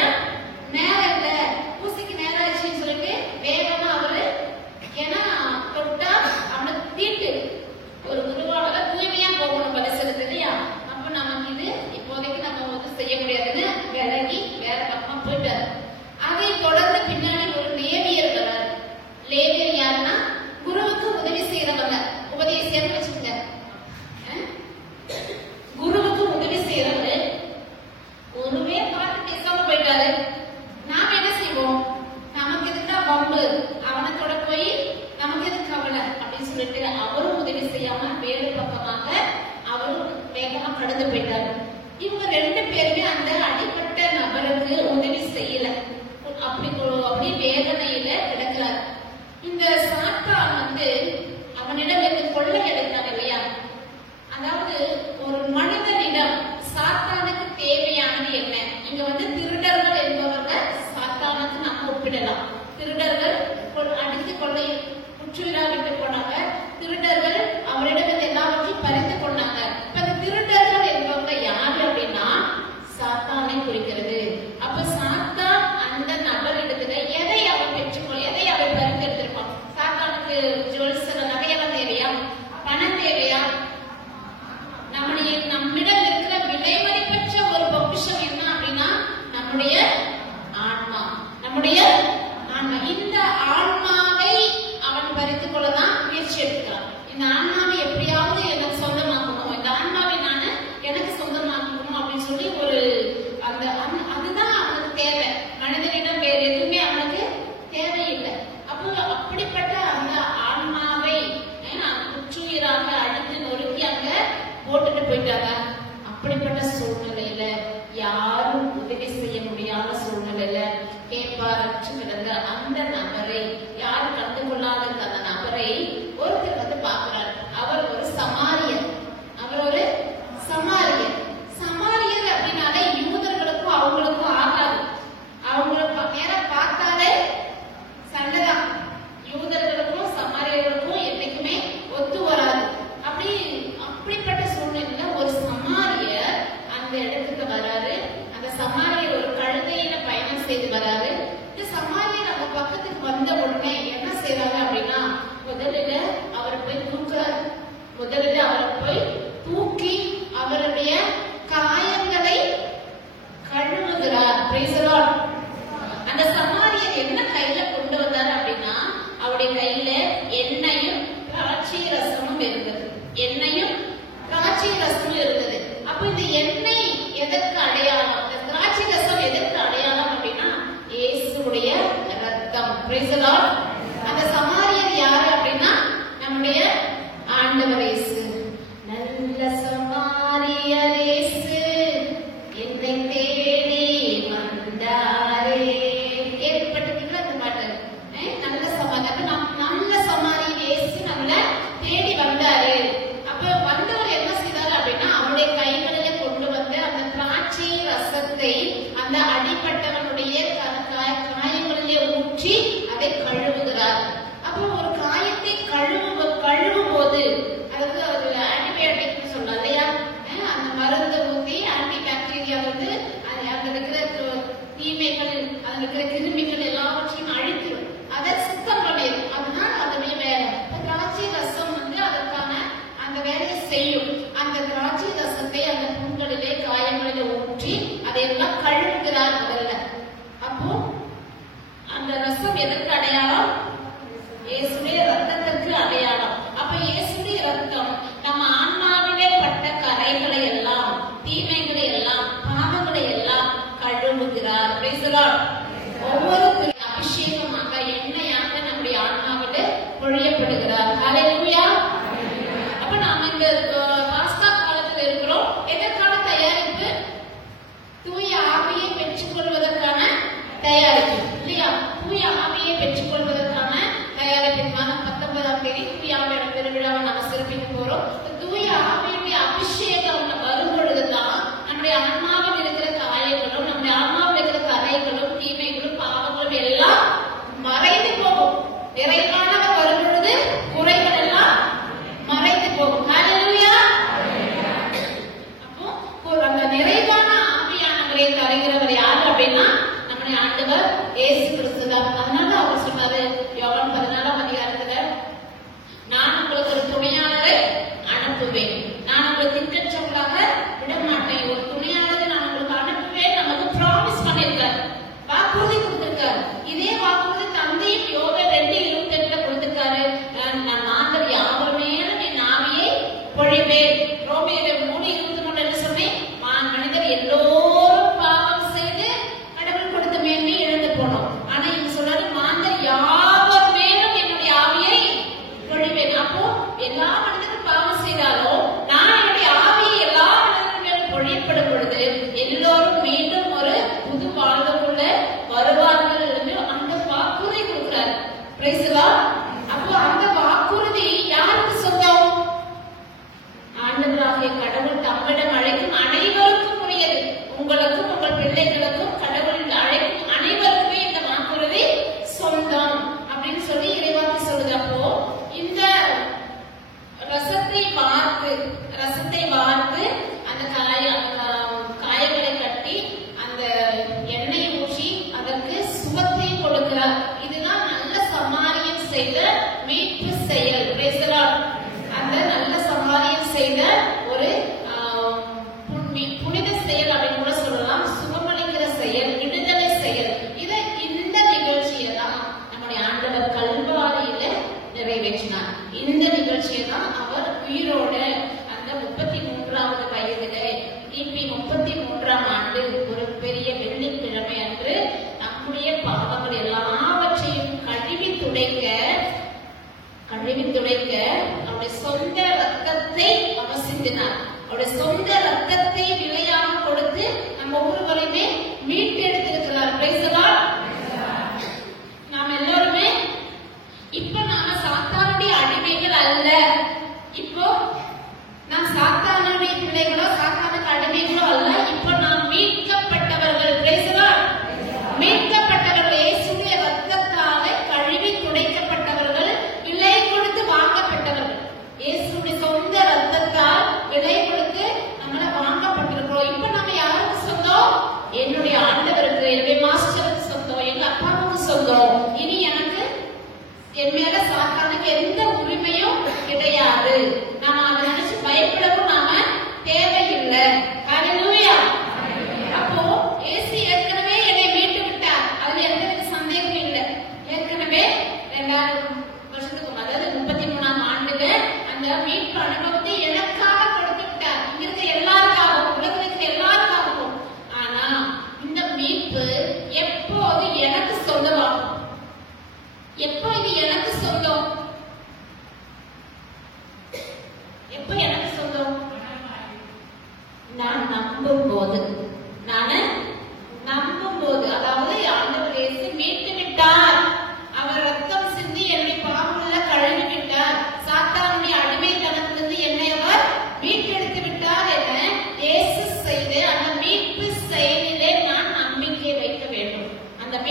இளைப்பாறற்று கிடந்த அந்த நபரை, யார் கண்டுகொள்ளாத அந்த நபரை ஒருத்தர் வந்து பார்க்கிறார். அவர் ஒரு சமாரியர். அவர் ஒரு சமாரியர். சமாரியர் அப்படின்னாலே யூதர்களுக்கும் அவங்களுக்கும் ஆகாது. அவங்களுக்கு நேரம் பார்த்தாலே சண்டைதான். யூதர்களுக்கும் சமாரியர்களுக்கும் என்னைக்குமே ஒத்து வராது. அப்படிப்பட்ட சூழ்நிலையில ஒரு சமாரியர் அந்த இடத்துக்கு வராரு. அந்த சமாரியர் ஒரு கழுதையில பயணம் செய்து வராரு. இந்த சமாரியர் அந்த பக்கத்துக்கு வந்த உடனே என்ன செய்யறாரு அப்படின்னா, முதலில் அவரை போய் தூக்குறாரு. முதலில் அவரை போய் தூக்கி அவருடைய காயங்களை கழுவுகிறார். Praise the Lord. அந்த சமாரியர் என்ன கையில கொண்டு வந்தார் அப்படின்னா, அவருடைய கையில எண்ணெயும் திராட்சை ரசமும் இருந்தது. எண்ணெயும் திராட்சை ரசமும் இருந்தது. அப்ப இந்த எண்ணெய் எதற்கு அடையாளம், இந்த திராட்சை ரசம் எதற்கு அடையாளம் அப்படின்னா, இயேசுவுடைய ரத்தம். Praise the Lord. அந்த சமாரியர் யாரு அப்படின்னா, நம்முடைய ஆண்டவர் இயேசு. நல்ல சமாரியர் இயேசு என்னை தேடி வந்தாரே. ஏற்பட்டீங்களா அந்த பாட்டு? நல்ல சமாரியர், நல்ல சமாரியர் இயேசு நம்மளை தேடி வந்தாரு. அப்ப வந்தவர் என்ன செய்தார் அப்படின்னா, அவருடைய கைகளில கொண்டு வந்த அந்த திராட்சை ரசத்தை அந்த அடிப்பட்டவனுடைய காயங்களிலே ஊற்றி அதை கழுவுகிறார். அப்போ ஒரு காயத்தை கழுவும் போது, அதாவது அது ஆன்டிபயோட்டிக் சொல்லலாம் இல்லையா, அந்த மருந்து ஊற்றி ஆன்டி பாக்டீரியா வந்து அதுல இருக்கிற தீமைகள், அதுல இருக்கிற கிருமிகள் எல்லாவற்றையும் அழித்துடும், அதை சுத்தம் பண்ணிடும். அதனால அதனுடைய வேலை. திராட்சை ரசம் வந்து அதற்கான அந்த வேலையை செய்யும். அந்த திராட்சை ரசத்தை அந்த புண்களிலே காயங்களிலே ஊற்றி அதையெல்லாம் கழுவுகிறார் முதல்ல. அப்போ அந்த ரசம் எதற்கு அடையாளம்? இயேசுடைய ரத்தத்திற்கு அடையாளம். அப்ப இயேசுடைய ரத்தம் நம்ம ஆன்மாவிலே பட்ட கரைகளை எல்லாம், தீமைகளை எல்லாம், பாவங்களை எல்லாம் கழுவுகிறார். Praise the Lord. ஒவ்வொரு அபிஷேகமாக, எண்ணெயாக நம்முடைய ஆன்மாவிலே பொழியப்படுகிறார். ஹல்லேலூயா. அப்ப நாம இந்த பாஸ்கா காலத்தில் இருக்கிறோம். எதற்கான தயாரிப்பு? தூய ஆவியை பெற்றுக் கொள்வதற்கான தயாரிப்பு இல்லையா? தூய ஆவியை பெற்றுக் கொள்வதற்கான தயாரிப்பு. மாதம் 19ஆம் தேதி தூய ஆவியோட பெருவிழாவை நாம சிறப்பிக்க போறோம். தூய ஆவியுடைய அபிஷேகம் வரும் பொழுதுதான் நம்முடைய ஆன்மாவில் இருக்கிற காயங்களும், நம்முடைய ஆன்மாவில் இருக்கிற கரைகளும், தீமைகளும், பாவங்களும் எல்லாம் மறைந்து போகும். நிறைவானவர் வரும் பொழுது குறைகள் எல்லாம் மறைந்து போகும். ஹல்லேலூயா. அப்போ அந்த நிறைவான ஆவியானவரை தருகிறவர் யார் அப்படின்னா, நம்முடைய ஆண்டவர் இயேசு கிறிஸ்து தான். அதனால அவர் சொன்னாரு யோவான் 14ஆம் அதிகாரத்துல, நான் உங்களுக்கு ஒரு துணையாளரை அனுப்புவேன், நான் உங்களை திக்கற்றவர்களாக விட மாட்டேன், ஒரு துணையாளரை நான் உங்களுக்கு அனுப்புவேன். நமக்கு ப்ராமிஸ் பண்ணிருக்காரு, வாக்குறுதி கொடுத்திருக்காரு. இதே வாக்குறுதி தந்தையும் யோவேல் 2:28 கொடுத்திருக்காரு. நான் மாந்தர் யாவர் மேலும் என் ஆவியை பொழிவேன். ரோமேயர் 3:23 என்ன சொன்னேன்? மனிதர் எல்லோரும் பாவம் செய்து கடவுள் கொடுத்த மேன்மை இழந்து போனோம். ஆனா இவங்க சொல்றாரு, மாந்தர் யாவர் மேலும் என்னுடைய ஆவியை பொழிவேன். அப்போ எல்லா மனிதரும் பாவம் செய்தாலும் நான் என்னுடைய ஆவியை எல்லா மனிதர்கள் மேலும் பொழியப்படும் பொழுது எல்லோரும் மீண்டும் ஒரு புது வாழ்வுக்குள்ள வருவார்கள் என்று அந்த வாக்குறுதி கொடுக்கிறார். Praise the Lord. அப்போ அந்த வாக்குறுதி யாருக்கு சொந்தம்? ஆண்டவராகிய கடவுள் தம்மிடம் அழைக்கும் அனைவருக்கும் உரியது. உங்களுக்கும் உங்கள் பிள்ளைகளுக்கும் கடவுள் அழைக்கும் அனைவருக்குமே இந்த வாக்குறுதி சொந்தம் அப்படின்னு சொல்லி இறைவாக்கு சொல்லுது. அப்போ இந்த ரசத்தை வார்த்து அந்த காயங்களை கட்டி அந்த எண்ணெயை ஊற்றி அதற்கு சுகத்தை கொடுக்கிறார். இதுதான் நல்ல சமாரியன் செய்த மீட்பு செயல். Praise the Lord. அந்த நல்ல சமாரியன் செய்த ஒரு புனித செயல் அப்படின்னு கூட சொல்லலாம். சுகமளிக்கிற செயல், விடுதலை செயல். இந்த நிகழ்ச்சியை தான் நம்முடைய ஆண்டவர் கல்வாரியில நிறைவேற்றினார். இந்த நிகழ்ச்சியை தான் அவர் உயிரோட அந்த 33வது வயதில கிபி 33ஆம் ஆண்டு ஒரு பெரிய வெள்ளிக்கிழமை அன்று நம்முடைய பாவங்கள் எல்லாவற்றையும் கழுவி துடைக்க அவருடைய சொந்த ரத்தத்தை அவர் சிந்தினார். அவருடைய சொந்த ரத்தத்தை விலையாக கொடுத்து நம்ம ஒவ்வொருவரையுமே மீட்டெடுத்திருக்கிறார். Praise the Lord.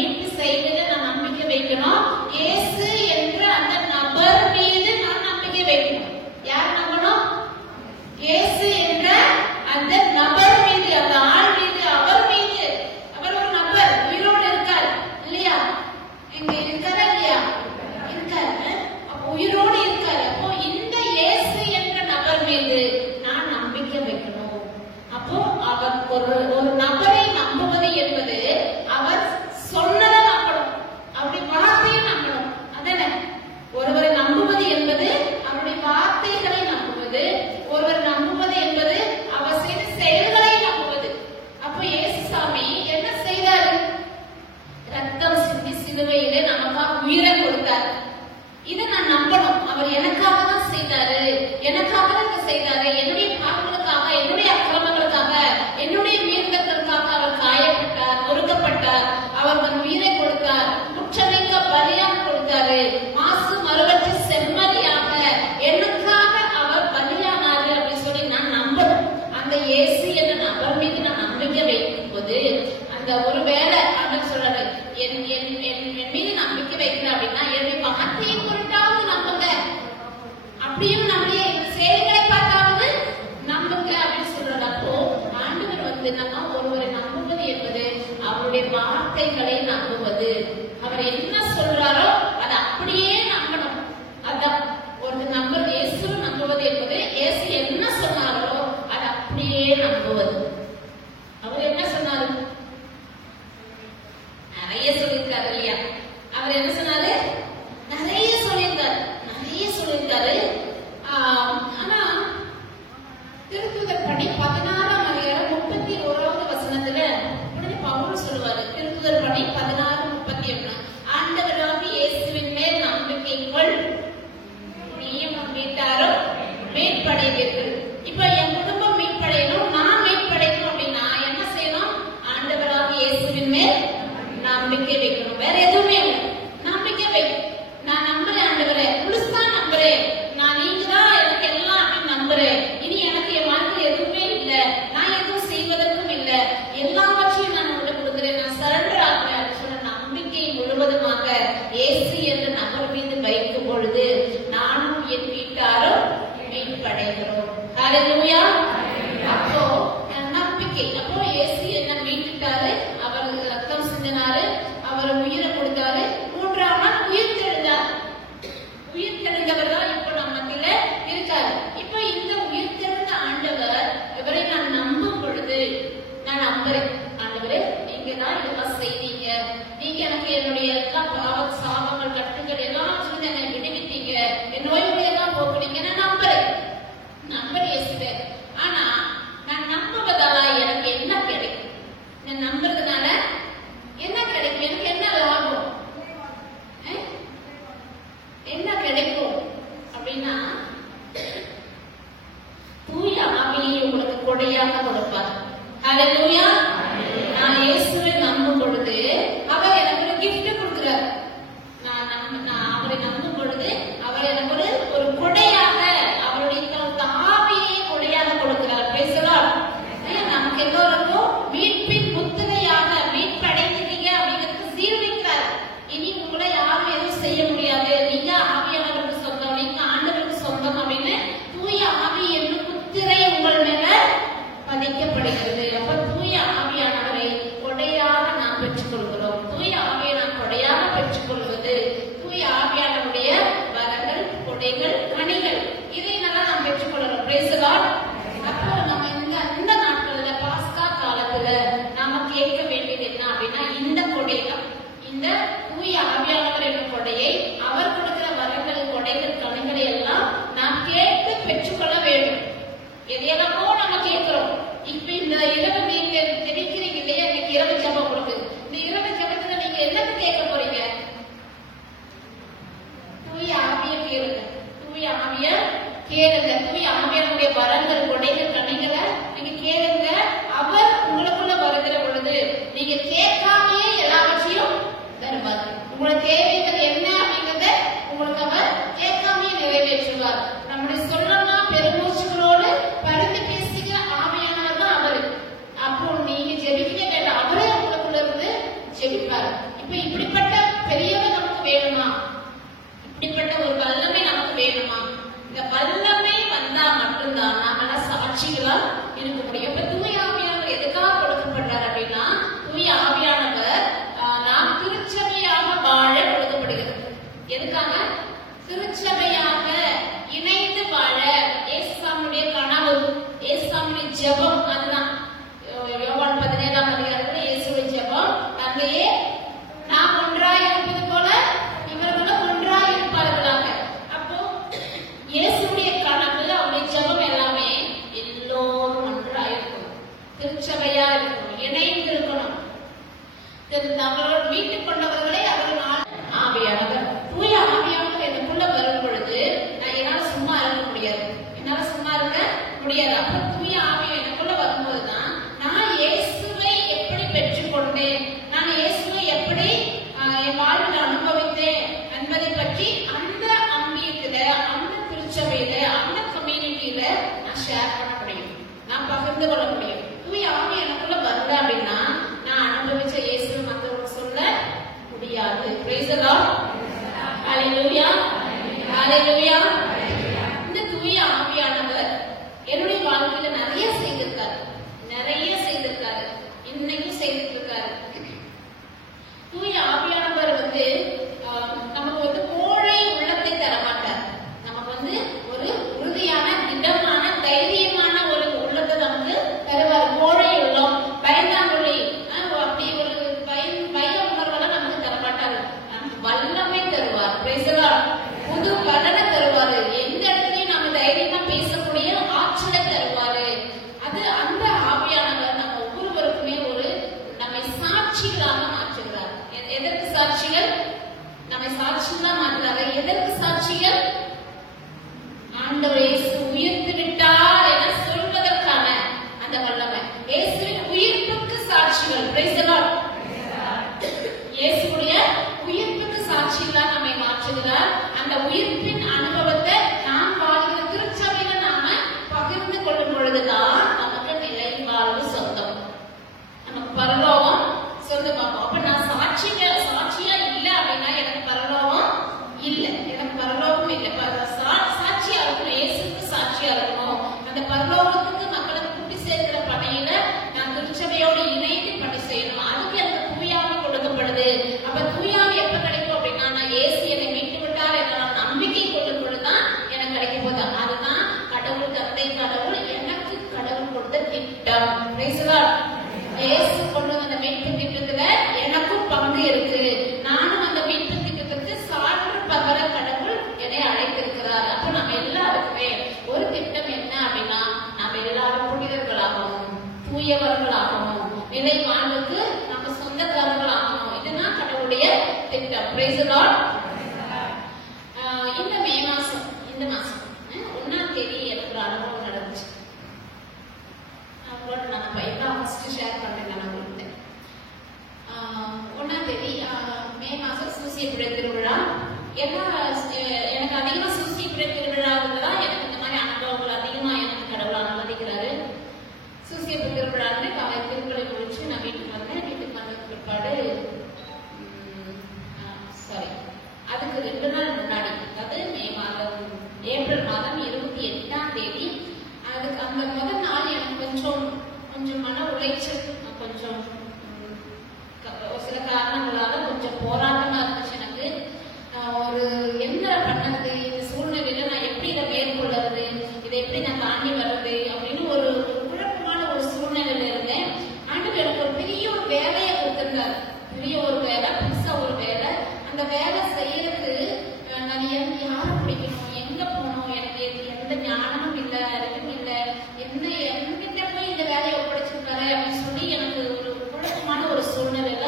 மீட்பு செய்வதில் நான் நம்பிக்கை வைக்கணும். இயேசு என்ற அந்த நபர் மீது நான் நம்பிக்கை வைக்கணும். யார் நம்பணும்? இயேசு என்ற அந்த நபர் மீது, அந்த ஆள் மீது, அவர் மீது. அவர் ஒரு நபர், உயிரோடு இருக்கார் இல்லையா? இங்க இருக்காரா இல்லையா? இருக்காரு. அப்போ உயிரோடு இருக்காரு. அப்போ இந்த இயேசு என்ற நபர் மீது நான் நம்பிக்கை வைக்கணும். அப்போ அவர் ஒரு நபரை நம்புவது என்பது அவர் சொன்னதை நம்பணும், அவருடைய வார்த்தையை நம்பணும். அதானே ஒருவரை நம்புவது என்பது அவருடைய வார்த்தைகளை நம்புவது. ஒருவர் நம்புவது என்பது அவர் செய்த செயல்களை நம்புவது. அப்போ இயேசுசாமி என்ன செய்தாரு? ரத்தம் சிந்தி சிலுவையிலே நமக்காக உயிரை கொடுத்தார். இதை நான் நம்பணும். அவர் எனக்காக தான் செய்தாரு, எனக்காக தான் செய்தாரு. என்னுடைய பாவங்களுக்காக, என்னுடைய அக்கிரமங்களுக்காக, என்னுடைய மீறுதலுக்காக அவர் காயப்பட்டார், நொறுக்கப்பட்டார். அவர் தன் உயிரை கொடுத்தார், குற்றமிக்க பலியாக கொடுத்தாரு, மாசு மறுவற்ற செம்மறியாக எனக்காக அவர் பலியானாரு அப்படின்னு சொல்லி நான் நம்பணும். அந்த இயேசு என்ற நபர் மீது நான் நம்பிக்கை வைக்கும் போது அந்த ஒருவேளை அப்படின்னு சொல்றாரு, என் மீது நம்பிக்கை வைக்கிறேன் அப்படின்னா என்னுடைய வார்த்தையை பொருட்டாவது நம்புங்க, அப்படியும் நம்முடைய செயல்களை பார்த்தாவது நம்புங்க அப்படின்னு சொல்றாரு. அப்போ ஆண்டவர் நம்ம ஒருவரை நம்புவது என்பது அவருடைய வார்த்தைகளை நம்புவது. அவர் என்ன சொல்றாரோ அதை அப்படியே நம்பணும். அதான் ஒரு நம்பர் இயேசு நம்புவது என்பது இயேசு என்ன சொன்னாரோ அதை அப்படியே நம்புவது. அவர் என்ன சொன்னாரு? நிறைய சொல்லியிருக்காரு இல்லையா? அவர் என்ன சொன்னாரு? நிறைய சொல்லியிருக்காரு. ஆனா திருத்துதர் பணி 16ஆம் அதிகாரம் 31வது வசனத்துல உடனே பவுல் சொல்லுவாரு. திருத்துதர் பணி 16:31, ஆண்டவராகிய இயேசுவின் மேல் நம்பிக்கை கொள், நீயும் வீட்டாரும் மீட்படைவீர்கள். இப்ப என் குடும்பம் மீட்படையணும், நான் மீட்படையணும் அப்படின்னா என்ன செய்யணும்? ஆண்டவராகிய இயேசுவின் மேல் நம்பிக்கை வைக்கணும். வேற எதுவுமே நம்பிக்கை வைக்கணும். நான் நம்புறேன் ஆண்டவரே, முழுசா நம்புறேன், நான் நீங்க தான் எனக்கு எல்லாம் அப்படின்னு நம்புறேன். இனி எனக்கு என் வாழ்க்கை எதுவுமே இல்லை, நான் எதுவும் செய்வதற்கும் இல்லை, எல்லாவற்றையும் நான் உங்களை கொடுக்குறேன், நான் சரண்டர் ஆகிறேன் சொன்ன நம்பிக்கை முழுவதுமாக இயேசு என்ற நபர் மீது வைக்கும் பொழுது நானும் என் வீட்டாரும் மீட்படைகிறோம். ஹல்லேலூயா. அப்போ நம்பிக்கை. அப்போ இயேசு என்ன மீட்டுட்டாரு, அவர் ரத்தம் சிந்தினாரு, அவர் உயிரை கொடுத்தாரு, 3ஆம் நாள் உயிர் தெழுந்தார். உயிர் தெழுந்தவர் தான் இப்ப நம்ம மத்தியில இருக்காரு. இப்ப இந்த உயிர் தெழுந்த ஆண்டவர் இவரை நான் நம்பும் பொழுது நான் நம்புறேன், ஆண்டவரே நீங்க தான் இதெல்லாம் செய்தீங்க, நீங்க எனக்கு என்னுடைய எல்லா பாவ சாபங்கள் கட்டுகள் எல்லாம் சொல்லி என்னை விடுவித்தீங்க, என் நோய்களை எல்லாம் போக்குனீங்க, நான் நம்புறேன் இயேசுவே. ஆனா நான் நம்புவதால எனக்கு என்ன கிடைக்கும்? நான் நம்புறதுனால என்ன கிடைக்கும்? எனக்கு என்ன லாபம், என்ன கிடைக்கும் அப்படின்னா தூய ஆவியை உங்களுக்கு கொடையாக கொடுப்பார். ஹல்லேலூயா. நான் இயேசுவை நம்பும் பொழுது அவர் எனக்கு ஒரு கிஃப்ட் கொடுக்கிறார். நான் அவரை நம்பும் பொழுது அவர் எனக்கு ஒரு கொடையாக அவருடைய ஆவியை கொடையாக கொடுக்கிறார். பேசலாம். நமக்கு எல்லோருக்கும் மீட்பின் முத்திரையாக மீட்படைந்தீங்க அப்படிங்கிறது சீர்வைக்கிறார். இனி உங்களை யாரும் எதுவும் செய்ய முடியாது, நீங்க ஆவியானவருக்கு சொந்தம், நீங்க ஆண்டவருக்கு சொந்தம் அப்படின்னு தூய ஆவி என்று முத்திரை உங்கள் மேல பதிக்கப்படுகிறது. அப்ப தூய ஆவியானவரை கொடையாக நாம் பெற்றுக் கொள்கிறோம். தூய ஆவியை நாம் கொடையாக பெற்றுக் கொள்வது, தூய ஆவியானவருடைய வரங்கள், கொடைகள், கனிகள், இதை நல்லா நாம் பெற்றுக் கொள்ளணும். Praise the Lord. அப்போ நம்ம இந்த நாட்கள்ல பாஸ்கா காலத்துல நாம கேட்க வேண்டியது என்ன அப்படின்னா இந்த கொடைகள், இந்த தூய ஆவியானவர் என்ற கொடையை, அவர் கொடுக்கிற வரங்கள், கொடைகள், கனிகளை எல்லாம் நாம் கேட்டு பெற்றுக்கொள்ள வேண்டும். எதையெல்லாமோ நம்ம கேட்கிறோம். இப்ப இந்த இரவு நீங்க தெரிவிக்கிறீங்க இல்லையா, இன்னைக்கு இரவு ஜெபம் கொடுக்கு. இந்த இரவு ஜெபத்துல நீங்க என்னது கேட்க போறீங்க? தூய ஆவிய கேளுங்க, தூய ஆவிய கேளுங்க. தூய ஆவியனுடைய வரங்கள், கொடைகள், கனிகளை நீங்க கேளுங்க. அவர் உங்களுக்குள்ள வருகிற பொழுது நீங்க கேட்காமையே எல்லாவற்றையும் தருவார். உங்களோட தேவைகள் என்ன அப்படிங்கறத உங்களுக்கு அவர் கேட்காமையே நிறைவேற்றுவார். நம்முடைய சொல்லலாம் பெருமூச்சுகளோடு பரிந்து பேசுகிற ஆவியானவர் தான் அவரு. அப்போ நீங்க ஜெபிக்க வேண்டாம், அவரே உங்களுக்குள்ள இருந்து ஜெபிப்பார். இப்ப எதுக்காக? திருச்சபையாக இணைந்து வாழ. இயேசுவினுடைய கனவு, இயேசுவினுடைய ஜெபம். அதுதான் யோவான் 17ஆம் அதிகாரத்தில் இயேசுவின் ஜெபம். தந்தையே, நாம் ஒன்றாய் இருப்பது போல இவர்களும் ஒன்றாய் இருப்பார்களாக. அப்போ இயேசுடைய கனவு, அவருடைய ஜெபம் எல்லாமே எல்லோரும் ஒன்றாய் இருக்கணும், திருச்சபையா இருக்கணும், இணைந்து இருக்கணும். அவர்கள் வீட்டுக் கொண்டவர்களை அவர்கள் ஆவியானவர், தூய ஆவியானவர் எனக்குள்ள வரும் பொழுது நான் என்னால சும்மா இருக்க முடியாது, என்னால சும்மா இருக்க முடியாது. அப்ப தூய ஆவியம் எனக்குள்ள வரும்போதுதான் நான் இயேசுவை எப்படி பெற்றுக்கொண்டேன், நான் இயேசுவை எப்படி என் வாழ்வில் அனுபவித்தேன் என்பதை பற்றி அந்த அம்பியத்துல, அந்த திருச்சபையில, அந்த கம்யூனிட்டியில நான் ஷேர் பண்ண முடியும், நான் பகிர்ந்து கொள்ள முடியும். தூய ஆவி எனக்குள்ள வரல அப்படின்னா நான் அனுபவிச்ச இயேசு மற்றவர்கள் சொல்ல முடியாது. Praise the Lord. Hallelujah. Hallelujah. இந்த தூய ஆவியானவர் என்னுடைய வாழ்க்கையில நிறைய செய்திருக்காரு, நிறைய செய்திருக்காரு, இன்னைக்கும் செய்துட்டு இருக்காரு. தூய ஆவியானவர் நமக்கு கோழை உள்ளத்தை தர மாட்டார். நமக்கு ஒரு உறுதியான, திடமான, தைரியமான ஒரு உள்ளத்தை நமக்கு தருவார். கோழை உள்ளம், பயந்தாங்குழி, அப்படி ஒரு பய உணர்வெல்லாம் நமக்கு தர மாட்டார். வல்லமை தருவார். Praise the Lord. புது பலனை தருவாரு. எந்த இடத்துலயும் நம்ம தைரியமா பேசக்கூடிய ஆற்றலை தருவாரு. அது அந்த ஆவியானவர் நம்ம ஒவ்வொருவருக்குமே நம்மை சாட்சிகளாக மாற்றுகிறார். எதற்கு சாட்சிகள்? நம்மை சாட்சிகளா மாற்றுறாரு. எதற்கு சாட்சிகள்? ஆண்டவர் இயேசு உயிர்த்து விட்டார் என சொல்வதற்கான அந்த வல்லமை. இயேசுவின் உயிர்ப்புக்கு சாட்சிகள். Praise the Lord. இயேசுடைய உயிர்ப்புக்கு சாட்சிகளா நம்மை மாற்றுகிறார். அந்த உயிர்ப்பின் அனுபவத்தை நாம் வாழ்கிற திருச்சபையில நாம பகிர்ந்து கொள்ளும் பொழுதுதான் நமக்கு நிலை வாழ்வு சொந்தம், நமக்கு பரலோகம் சொந்தமாகும். அப்ப நான் சாட்சியா இல்ல அப்படின்னா எனக்கு பரலோகம் இல்ல, எனக்கு பரலோகம் இல்ல. சாட்சியா இருக்கணும், இயேசுக்கு சாட்சியா இருக்கணும். அந்த பரலோகத்துக்கு மக்களை கூட்டி சேர்க்கிற பணியில நான் திருச்சபையோடு இணைந்து பணி செய்யணும். அதுக்கு எனக்கு தூயாவி கொடுக்கப்படுது. அப்ப தூயாவி எப்ப கிடைக்கும் அப்படின்னா நான் இயேசு என்னை மீட்டு விட்டார் என்ற நம்பிக்கை கொள்ளும் பொழுதுதான் எனக்கு கிடைக்கும் போது. அதுதான் கடவுள், தந்தை கடவுள் எனக்கு கடவுள் கொடுத்த திட்டம். இயேசு கொண்டு வந்த மீட்பு திட்டத்துல எனக்கும் பங்கு இருக்கு. நானும் அந்த மீட்பு திட்டத்துக்கு சான்று பகர கடவுள் என்னை அழைத்திருக்கிறார். அப்ப நம்ம எல்லாருக்குமே ஒரு திட்டம் என்ன அப்படின்னா நம்ம எல்லாரும் புனிதர்களாகவும் தூயவர்களாகவும் நிலை வாழ்வுக்கு நம்ம சொந்தக்காரர்களாகணும். இதுதான் கடவுளுடைய திட்டம். Praise the Lord. இந்த மே மாசம், இந்த மாசம் 1ஆம் தேதி எனக்கு ஒரு அனுபவம் நடந்துச்சு. அவங்களோட நான் பையன் ஃபர்ஸ்ட் ஷேர் பண்றேன். நான் உங்களுக்கு 1ஆம் தேதி மே மாசம் சூசியப்புழை திருவிழா. எனக்கு அதிகமா சூசியப்புழை திருவிழாவில் தான் எனக்கு இந்த மாதிரி அனுபவங்கள் அதிகமா எனக்கு கடவுள் அனுமதிக்கிறாரு. சூசியப்புழை திருவிழான்னு காலை திருக்குறளை முடிச்சு நான் வீட்டுக்கு வந்தேன். வீட்டுக்கு வந்த பிற்பாடு அதுக்கு 2 நாள் முன்னாடி, அதாவது ஏப்ரல் மாதம் 28ஆம் தேதி, அதுக்கு அந்த முதல் நாள் எனக்கு கொஞ்சம் மன உளைச்சல், கொஞ்சம் சில காரணங்களால கொஞ்சம் போராட்டமா இருந்துச்சு. எனக்கு ஒரு என்ன பண்ணது, இந்த சூழ்நிலையில நான் எப்படி இதை மேற்கொள்றது, இதை எப்படி நான் தாண்டி வர்றது அப்படின்னு ஒரு குழப்பமான ஒரு சூழ்நிலையில இருந்தேன். ஆண்டவர் எனக்கு ஒரு பெரிய ஒரு வேலையை கொடுத்திருந்தாரு. பெரிய ஒரு வேலை, புதுசா ஒரு வேலை. அந்த வேலை செய்யறதுக்கு நான் யாரை பிடிக்கணும், எங்க போகணும், எனக்கு எந்த ஞானமும் இல்லை, அறிவும் இல்லை, என்கிட்ட போய் இந்த வேலையை ஒப்படைச்சிருக்காரு அப்படின்னு சொல்லி எனக்கு ஒரு குழப்பமான ஒரு சூழ்நிலையில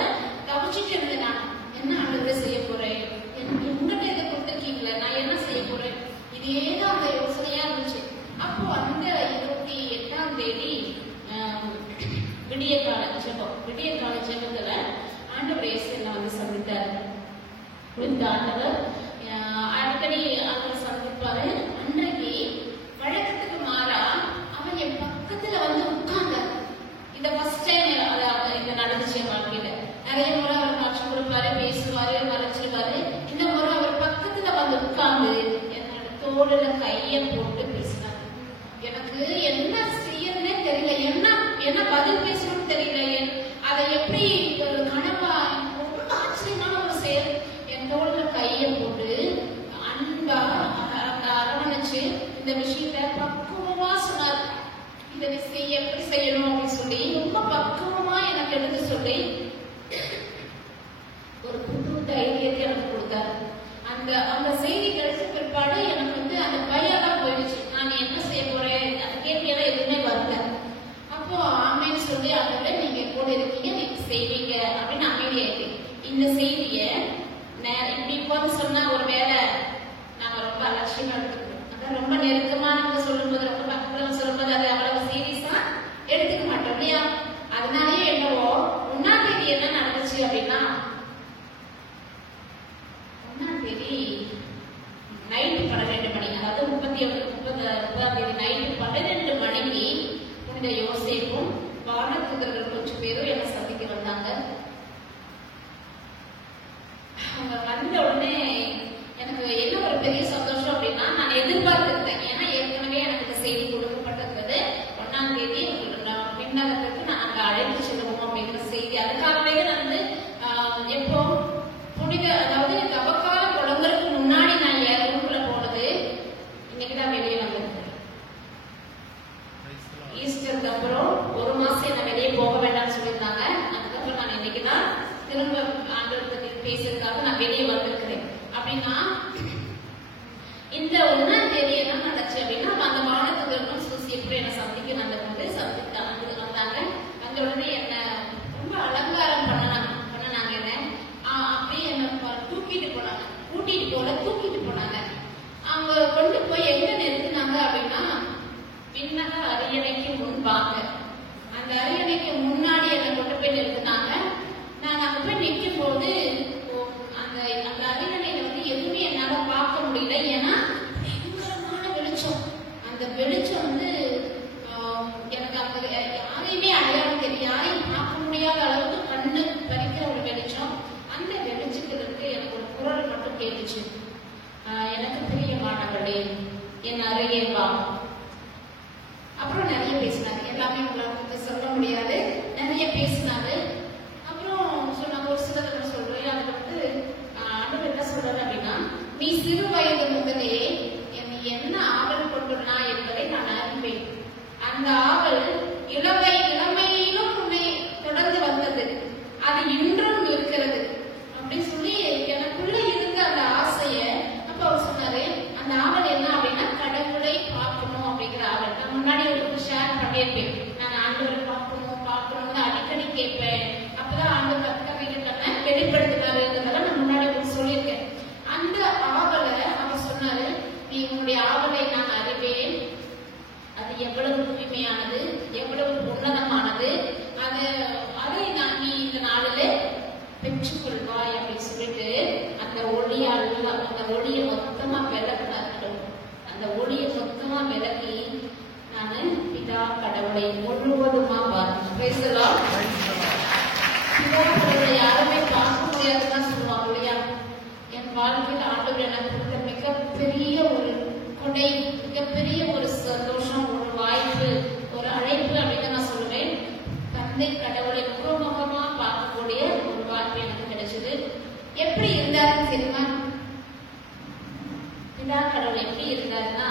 தவிச்சிட்டு இருந்தேன். நான் என்ன ஆண்டவரை செய்ய போறேன், உங்ககிட்ட இதை கொடுத்துருக்கீங்களே, நான் என்ன செய்ய போறேன், இதேதான் அந்த யோசனையா இருந்துச்சு. அப்போ அந்த 28ஆம் தேதி விடிய கால ஜெபத்துல ஆண்டவர் இயேசு என்ன சந்தித்தார். இந்த ஆண்டவர் அடிக்கடி அவர் சந்திப்பாரு. அன்றைக்கு வழக்கத்துக்கு மாறா அவர் என் பக்கத்துல உட்கார்ந்தார். இந்த ஃபர்ஸ்ட் டைம் இது நடந்துச்சு என் வாழ்க்கையில. நிறைய முறை அவர் காட்சி கொடுப்பாரு, பேசுவாரு, மறைச்சிருவாரு. இந்த முறை அவர் பக்கத்துல உட்கார்ந்து என்னோட தோளுல கைய போட்டு பேசினார். எனக்கு என்ன செய்யறதுன்னே தெரியல, என்ன பதில் பேசணும்னு தெரியல, அதை எப்படி ஒரு கனவா ரொம்ப ஆச்சரியமான ஒரு செயல். என் தோளுல கைய போட்டு அந்த அந்த செய்தி கிடைச்ச பிற்பாடு எனக்கு வந்து அந்த பையெல்லாம் போயிடுச்சு. நான் என்ன செய்ய போறேன், அந்த கேள்வியெல்லாம் எதுவுமே வரல. அப்போ ஆமேன்னு சொல்லி அதோட நீங்க கூட இருக்கீங்க, நீங்க செய்வீங்க அப்படின்னு அமைதியாயிட்டேன். இந்த செய்தியை இப்படி உட்காந்து சொன்னா ஒரு வேலை நாங்க ரொம்ப அலட்சியமா எடுத்துக்கிறோம். அதான் ரொம்ப நெருக்கமானவங்க சொல்லும்போது, ரொம்ப பக்கத்துல சொல்லும்போது அது அவ்வளவு சீரியஸா எடுத்துக்க மாட்டோம் இல்லையா? அதனாலயே என்னவோ 1ஆம் தேதி என்ன நடந்துச்சு அப்படின்னா, 1ஆம் தேதி நைட்டு 12 மணி, அதாவது 30ஆம் தேதி நைட்டு 12 மணிக்கு புனித யோசேப்பும் வானதூதர்கள் கொஞ்சம் பேரும் என்ன சந்திக்க வந்தாங்க. அவங்க வந்த உடனே எனக்கு என்ன ஒரு பெரிய சந்தோஷம் அப்படின்னா, நான் எதிர்பார்த்திருந்தேன். ஏன்னா ஏற்கனவே எனக்கு இந்த செய்தி கொடுக்கப்பட்டிருந்தது, 1ஆம் தேதி விண்ணகத்துக்கு நான் அங்க அழைத்து செல்வோம் அப்படிங்கிற செய்தி. அதுக்காகவே நான் வந்து எப்போ புனித, அதாவது தவக்கால குழந்தைக்கு முன்னாடி நான் ரூம்குள்ள போனது இன்னைக்குதான் வெளியே வந்திருக்கேன். ஈஸ்டருக்கு அப்புறம் ஒரு மாசம் என்ன வெளியே போக வேண்டாம்னு சொல்லியிருந்தாங்க. அதுக்கப்புறம் நான் இன்னைக்குதான் திரும்ப ஆண்டவருக்கு பேசுறதுக்காக நான் வெளியே வந்திருக்கிறேன். அப்படின்னா இந்த 1ஆம் தேதி என்ன நடந்துச்சு அப்படின்னா, அந்த வானதூதர்களும் சூசியப்படும் என்ன சந்திக்க வந்தாங்க. வந்த உடனே என்ன ரொம்ப அலங்காரம் பண்ணனாங்க. என்ன அப்படியே என்ன கூட்டிட்டு போனாங்க. அவங்க கொண்டு போய் எங்க நிறுத்தினாங்க அப்படின்னா, விண்ணக அரியணைக்கு முன்பாக, அந்த அரியணைக்கு முன்னாடி என்ன கொண்டு போய் நிறுத்தினாங்க. நான் அங்க போய் நிற்கும் போது அந்த அரியணையில வந்து எதுவுமே என்னால பார்க்க முடியல. ஏன்னா பயங்கரமான வெளிச்சம். அந்த வெளிச்சம் வந்து எனக்கு அங்க யாரையுமே அடையாளம் தெரியும், யாரையும் பார்க்க முடியாத அளவுக்கு கண்ணு பறிக்கிற ஒரு வெளிச்சம். அந்த வெளிச்சத்திலிருந்து எனக்கு ஒரு குரல் மட்டும் கேட்டுச்சு, எனக்கு பிரியமானவளே என் அருகே வா. அப்புறம் நிறைய பேசினாரு. எல்லாமே உங்களை சொல்ல முடியாது, நிறைய பேசினாரு. அப்புறம் சொன்னாங்க, ஒரு சிலதை சொல்றேன். அதுல வந்து ஆண்டவர் என்ன சொல்றாரு அப்படின்னா, நீ சிறு வயது முதலே என்னை என்ன ஆவல் கொண்டுனா என்பதை நான் அறிவேன். அந்த ஆவல் இளமையிலும் உன்னை தொடர்ந்து வந்தது, அது இன்றும் இருக்கிறது அப்படின்னு சொல்லி எனக்குள்ள இருந்த அந்த ஆசைய. அப்ப அவர் சொன்னாரு, அந்த ஆவல் என்ன அப்படின்னா, கடவுளை பார்க்கணும் அப்படிங்கிற ஆவல். நான் முன்னாடி ஒரு ஷேர் பண்ணியிருப்பேன். நான் ஆண்டவரை பார்க்கணும்னு அடிக்கடி கேட்பேன். அப்பதான் ஆண்டவர் கவிதை வெளிப்படுத்தினாருங்கிறதெல்லாம் நான் முன்னாடி உங்களுக்கு சொல்லியிருக்கேன். அந்த ஆவலை அவர் சொன்னாரு, நீ உன்னுடைய ஆவலை நான் அறிவேன், அது எவ்வளவு தூய்மையானது, எவ்வளவு உன்னதமானது, அதை நீ இந்த நாளில பெற்றுக்கொள்வாய் அப்படின்னு சொல்லிட்டு அந்த ஒளியை மொத்தமா விளக்குனாரு. அந்த ஒளியை மொத்தமா விளக்கி நான் பிதா கடவுளை முழுவதுமா பேசலாம். பிதா கடவுளை யாருமே பார்க்க முடியாதுதான் சொல்லுவாங்க இல்லையா? என் வாழ்க்கையில் ஆண்டவர் எனக்கு கொடுத்த மிகப்பெரிய ஒரு கொடை, மிகப்பெரிய ஒரு சந்தோஷம், ஒரு வாய்ப்பு, ஒரு அழைப்பு அப்படின்னு நான் சொல்லுவேன். தந்தை கடவுளை முகமுகமா பார்க்கக்கூடிய ஒரு வாய்ப்பு எனக்கு கிடைச்சது. எப்படி இருந்தாருன்னு தெரியுமா? பிதா கடவுள் எப்படி இருந்தாருன்னா,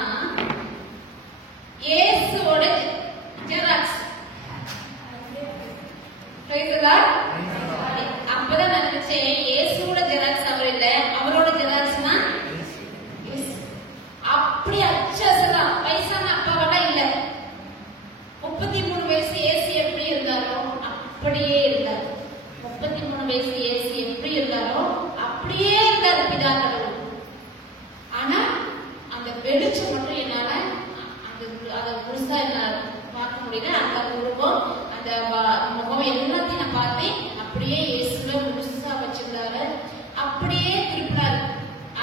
இயேசுவோட ஜெராக்ஸ். அப்பதான் நினைச்சேன், இயேசுவோட ஜெராக்ஸ் அவர் இல்ல, அவரோட ஜெராக்ஸ்னா அப்படி அச்சசலா வயசான அப்பாவெல்லாம் இல்ல. 33 வயசு ஏசி எப்படி இருந்தாரோ அப்படியே இருந்தார். 33 வயசு ஏசி எப்படி இருந்தாரோ அப்படியே இருந்தார் பிதா கடவுள். ஆனா அந்த வெளிச்சம் மட்டும் என்னால அதை முழுசா என்னால பார்க்க முடியல. அந்த உருவம், அந்த முகம் எல்லாத்தையும் நான் பார்த்தேன். அப்படியே இயேசுல முழுசா வச்சிருந்தாரு. அப்படியே திருப்பினாரு.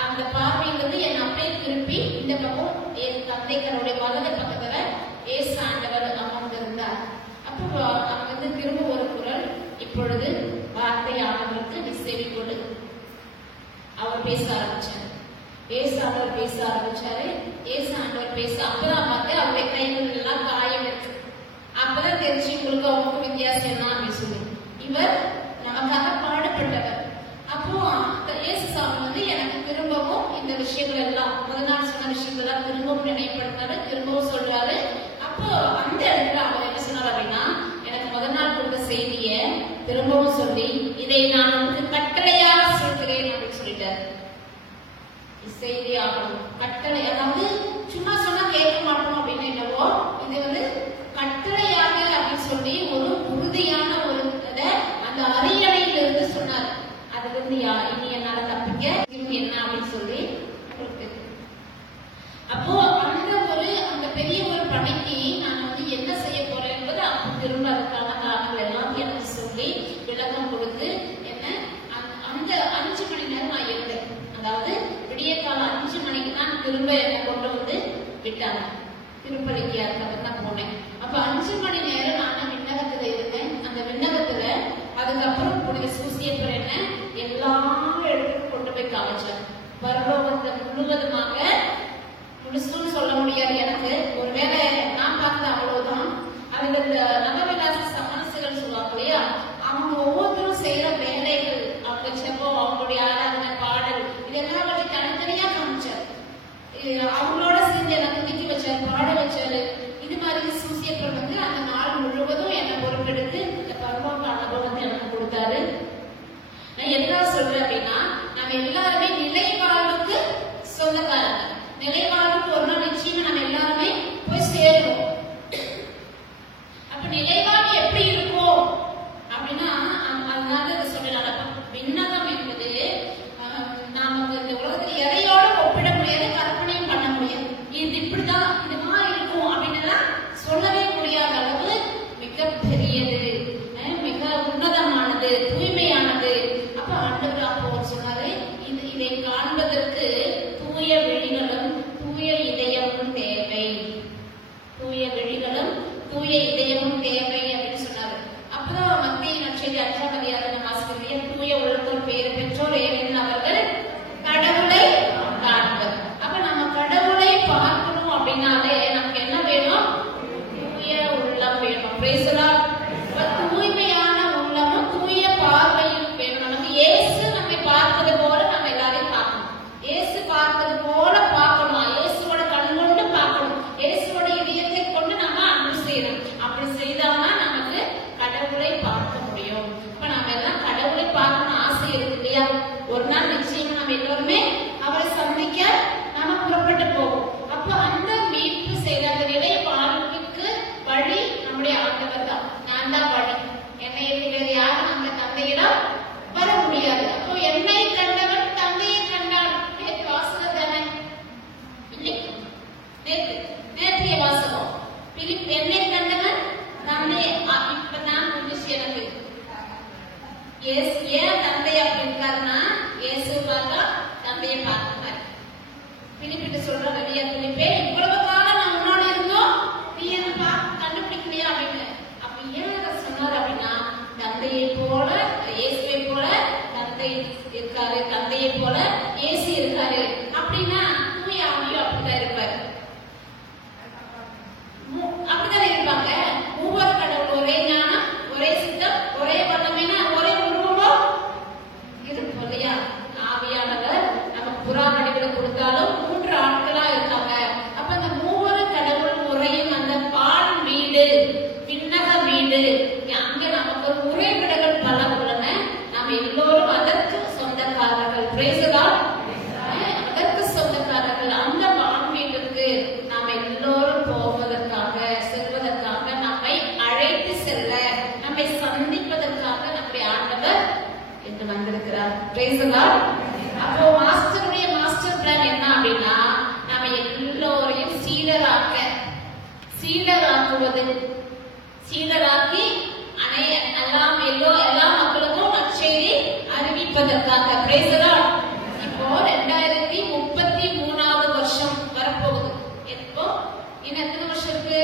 அந்த பார்வையிலிருந்து என்னை அப்படியே திருப்பி இந்த பக்கம் என் தந்தைக்கருடைய வலது பக்கத்துல இயேசு ஆண்டவர் அமர்ந்திருந்தார். அப்போ அங்க வந்து திரும்ப ஒரு குரல், இப்பொழுது வார்த்தை ஆண்டவருக்கு நீ செவி கொடு. அவர் பேச ஆரம்பிச்சாரு. இயேசு ஆண்டவர் பேச ஆரம்பிச்சாரு. இயேசு ஆண்டவர் பேச அப்பதான் பார்த்து அவருடைய கைகள் எல்லாம் காயம் இருக்கு. அப்பதான் தெரிஞ்சு உங்களுக்கு அவங்களுக்கு வித்தியாசம் என்ன அப்படின்னு சொல்லி, இவர் நமக்காக பாடுபட்டவர். அப்போ இயேசு சாமி வந்து எனக்கு திரும்பவும் இந்த விஷயங்கள் எல்லாம், முதல் நாள் சொன்ன விஷயங்கள் எல்லாம் திரும்பவும் நினைப்படுத்தாரு, திரும்பவும் சொல்றாரு. அப்போ அந்த இடத்துல அவர் என்ன சொன்னார் அப்படின்னா, எனக்கு முதல் நாள் கொடுத்த செய்திய திரும்பவும் சொல்லி, இதை நான் வந்து கட்டளையாக சொல்கிறேன் அப்படின்னு சொல்லிட்டாரு. செய்தி ஆகணும். கட்டளை, அதாவது சும்மா சொன்னா கேட்க மாட்டோம் அப்படின்னு என்னவோ, இது கட்டளையாக அப்படின்னு சொல்லி ஒரு உறுதியான ஒரு அந்த அரியணையிலிருந்து சொன்னார். அதுல இருந்து இனி என்னால தப்பிக்க இவங்க என்ன அப்படின்னு சொல்லி அப்போ அந்த பெரிய ஒரு பணிக்கு நான் என்ன செய்ய போறேன் என்பது அப்போ திரும்ப அதுக்கான காரணங்கள் எல்லாம் எனக்கு சொல்லி விளக்கம் கொடுத்து என்ன அந்த 5 மணி நேரம் நான் இருந்தேன். அதாவது விடிய காலம் 5 மணிக்கு தான் திரும்ப என்னை கொண்டு விட்டாங்க. திருப்பதிக்கு அதுக்கப்புறம் தான் போனேன். அப்ப 5 மணி நேரம் நான் விண்ணகத்துல இருந்தேன். அந்த விண்ணகத்துல அதுக்கப்புறம் கூடிய சூசியப்பர் என்ன எல்லா இடத்துக்கும் கொண்டு போய் காமிச்சார். பரலோகத்தை முழுவதுமாக முழுசுன்னு சொல்ல முடியாது எனக்கு, ஒருவேளை நான் பார்த்தது அவ்வளவுதான். அதுல இந்த நவவிலாச சமரசுகள் சொல்லுவாங்க இல்லையா, அவங்க ஒவ்வொருத்தரும் செய்யற வேலைகள், அவங்க செப்பம், அவங்களுடைய ஆராதனை, பாடல், இதெல்லாம் பற்றி தனித்தனியா காமிச்சார். அவங்களோட சேர்ந்து எனக்கு நிக்க வச்சாரு, பாட வச்சாரு. இது மாதிரி சூசியப்பர் அந்த நாள் முழுவதும் என்னை பொறுப்பெடுத்து இந்த பரலோக அனுபவத்தை எனக்கு கொடுத்தாரு. நான் என்ன சொல்றேன் அப்படின்னா, நம்ம எல்லாருமே நிலைவாழ்வுக்கு சொந்தக்காரங்க. நிலைவாழ்வுக்கு ஒரு நாள் நிச்சயமா நம்ம எல்லாருமே போய் சேருவோம். அப்ப நிலைவாழ்வு எப்படி இருக்கும் அப்படின்னா, அதனால சொல்றாங்க விண்ணகம் என்பது நமக்கு இந்த உலகத்துல எதையோட ஒப்பிட முடியாது, கற்பனையும் பண்ண முடியாது. இது இப்படிதான் இது மாதிரி இருக்கும் அப்படின்னு சொல்லவே முடியாத அளவு மிக பெரியது, மிக உன்னதமானது, தூய்மையானது. அப்ப ஆண்டவர் அப்போ சொன்னாரு, இதை காண்பதற்கு தூய விழிகளும் தூய இதயமும் தேவை, தூய விழிகளும் தூய இதயமும் தேவை அப்படின்னு சொன்னாரு. அப்பதான் மத்திய நற்செய்தி 5ஆம் அதிகாரம் வாசிக்கிறீங்க, தூய உள்ளத்தோர் பேறு பெற்றோர் ஏனெனில் அவர்கள் கடவுளை காண்பர். அப்ப நம்ம கடவுளை பார்க்கணும் அப்படின்னாலே நமக்கு என்ன வேணும்? தூய உள்ளம் வேணும். Praise the Lord. தூய்மையான உள்ளமும் தூய பார்வையும் வேணும். நமக்கு இயேசு நம்மை பார்ப்பது போல நம்ம எல்லாரையும் பார்க்கணும். இயேசு பார்ப்பது போல பார்க்கணும். இயேசுவோட கண் கொண்டு பார்க்கணும். இயேசுவோட இதயத்தை கொண்டு நம்ம அன்பு செய்யணும். அப்படி செய்தாதான் நமக்கு கடவுளை பார்க்க முடியும். இப்ப நம்ம எல்லாம் கடவுளை பார்க்கணும் ஆசை இருக்கு இல்லையா? ஒரு நாள் நிச்சயமா நம்ம எல்லோருமே அவரை சந்திக்க நாம புறப்பட்டு போவோம். அப்ப அந்த மீட்பு செய்த அந்த நிலை வாழ்வுக்கு வழி நம்முடைய ஆண்டவர் தான். நான் தான் வழி, என்னை வேறு யாரும் அந்த தந்தையிடம் வர முடியாது. அப்போ என்னை கண்டவன் தந்தையை கண்டான். நேற்று வாசகம் தானே, இன்னைக்கு நேற்றைய வாசகம். என்னை கண்டவன் தந்தை. இப்ப நான் புதுசு எனக்கு ஏன் தந்தை அப்படி இருக்காருன்னா, இயேசு பார்த்தா தந்தையை பார்க்கிறார். பிலிப்பிட்டு சொல்ற வெளியா, பிலிப்பே இவ்வளவு காலம் நான் முன்னாடி இருந்தோம், நீ என்ன கண்டுபிடிக்கலையா அப்படின்னு. அப்ப ஏன் அதை சொன்னார் அப்படின்னா, தந்தையை போல இயேசுவை போல தந்தை இருக்காரு, தந்தையை போல இயேசு இருக்காரு அப்படின்னா தூய ஆவியும் அப்படிதான் இருப்பாரு. அப்படித்தானே இருப்பாங்க. மூவர் கடவுள், ஒரே ஞானம், ஒரே சித்தம், ஒரே வல்லமைனா ஒரே உருவம் இருக்கும் இல்லையா? ஆவியானவர் நமக்கு புறா வடிவில கொடுத்தாலும் 3 ஆட்களா இருக்காங்க. அப்ப அந்த மூவரு கடவுள் உரையும் அந்த பால் வீடு, விண்ணக வீடு, அங்க நமக்கு ஒரு உரைவிடங்கள் பல உள்ளன. நாம் எல்லோரும் அதற்கு சொந்தக்காரர்கள். Praise the Lord. அதற்கு சொந்தக்காரர்கள். அந்த பால் வீட்டுக்கு நாம் எல்லோரும் போவதற்காக, செல்வதற்காக, நம்மை அழைத்து செல்ல, நம்மை சந்திப்பதற்காக நம்முடைய ஆண்டவர் என்று வந்திருக்கிறார். Praise the Lord. அப்போ மாஸ்டருடைய மாஸ்டர் பிளான் என்ன அப்படின்னா, நாம எல்லோரையும் சீடராக்குவது, சீடராக்கி எல்லா மக்களுக்கும் நற்செய்தி அறிவிப்பதற்காக. Praise the Lord. இப்போ 2033வது வருஷம் வரப்போகுது. இப்போ இன்னும் எத்தனை வருஷம் இருக்கு?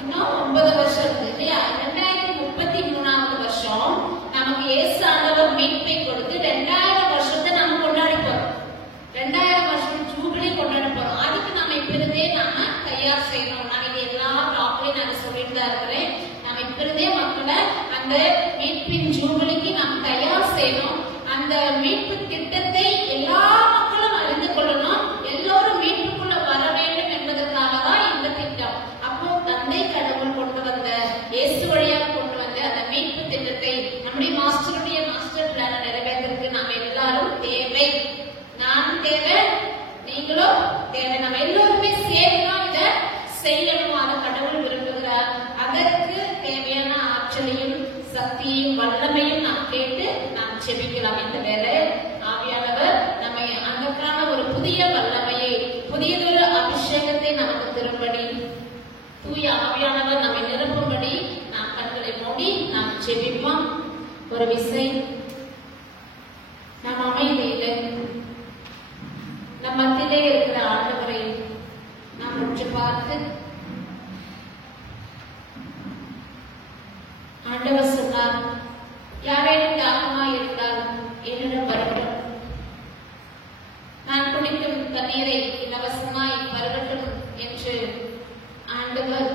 இன்னும் 9 வருஷம் இருக்கு இல்லையா? 2033வது வருஷம் நமக்கு இயேசு ஆண்டவர் மீட்பை கொடுத்து 2000 வருஷத்தை நம்ம கொண்டாடி போறோம். 2000 வருஷம் ஜூபிலி கொண்டாட போறோம். அதுக்கு நம்ம இப்ப நாம தயார் செய்யணும். நான் இது எல்லா டாக்டரையும் நான் சொல்லிட்டு தான் இருக்கிறேன். நம்ம இப்ப மக்களை அந்த மீட்பின் ஜூபிலிக்கு நாம் தயார் செய்யணும். அந்த மீட்பு திட்டத்தை எல்லா மக்களும் அறிந்து கொள்ளணும். எல்லோரும் மீட்புக்குள்ள வர வேண்டும் என்பதற்காக தான் இந்த திட்டம். அப்போ தந்தை கடவுள் கொண்டு வந்த, இயேசு வழியாக கொண்டு வந்த அந்த மீட்பு திட்டத்தை நம்முடைய மாஸ்டருடைய மாஸ்டர் பிளான நிறைவேற்றத்துக்கு நாம் எல்லாரும் தேவை. ஒரு விசை நம் அமைதியில நம் மத்தியிலே இருக்கிற ஆண்டவரை நாம் உற்று பார்த்து, ஆண்டவர் சொன்னார், யாரேனும் தாகமாய் இருந்தால் என்னிடம் வரட்டும், நான் குடிக்கும் தண்ணீரை இலவசமாய் பருகட்டும் என்று ஆண்டவர்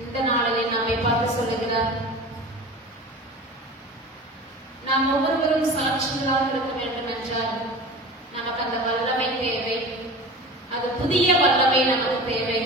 இந்த நாளிலே நம்மை பார்த்து சொல்லுகிறார். நாம் ஒவ்வொருவரும் சாட்சிகளாக இருக்க வேண்டும் என்றால் நமக்கு அந்த வல்லமை தேவை. அது புதிய வல்லமை நமக்கு தேவை.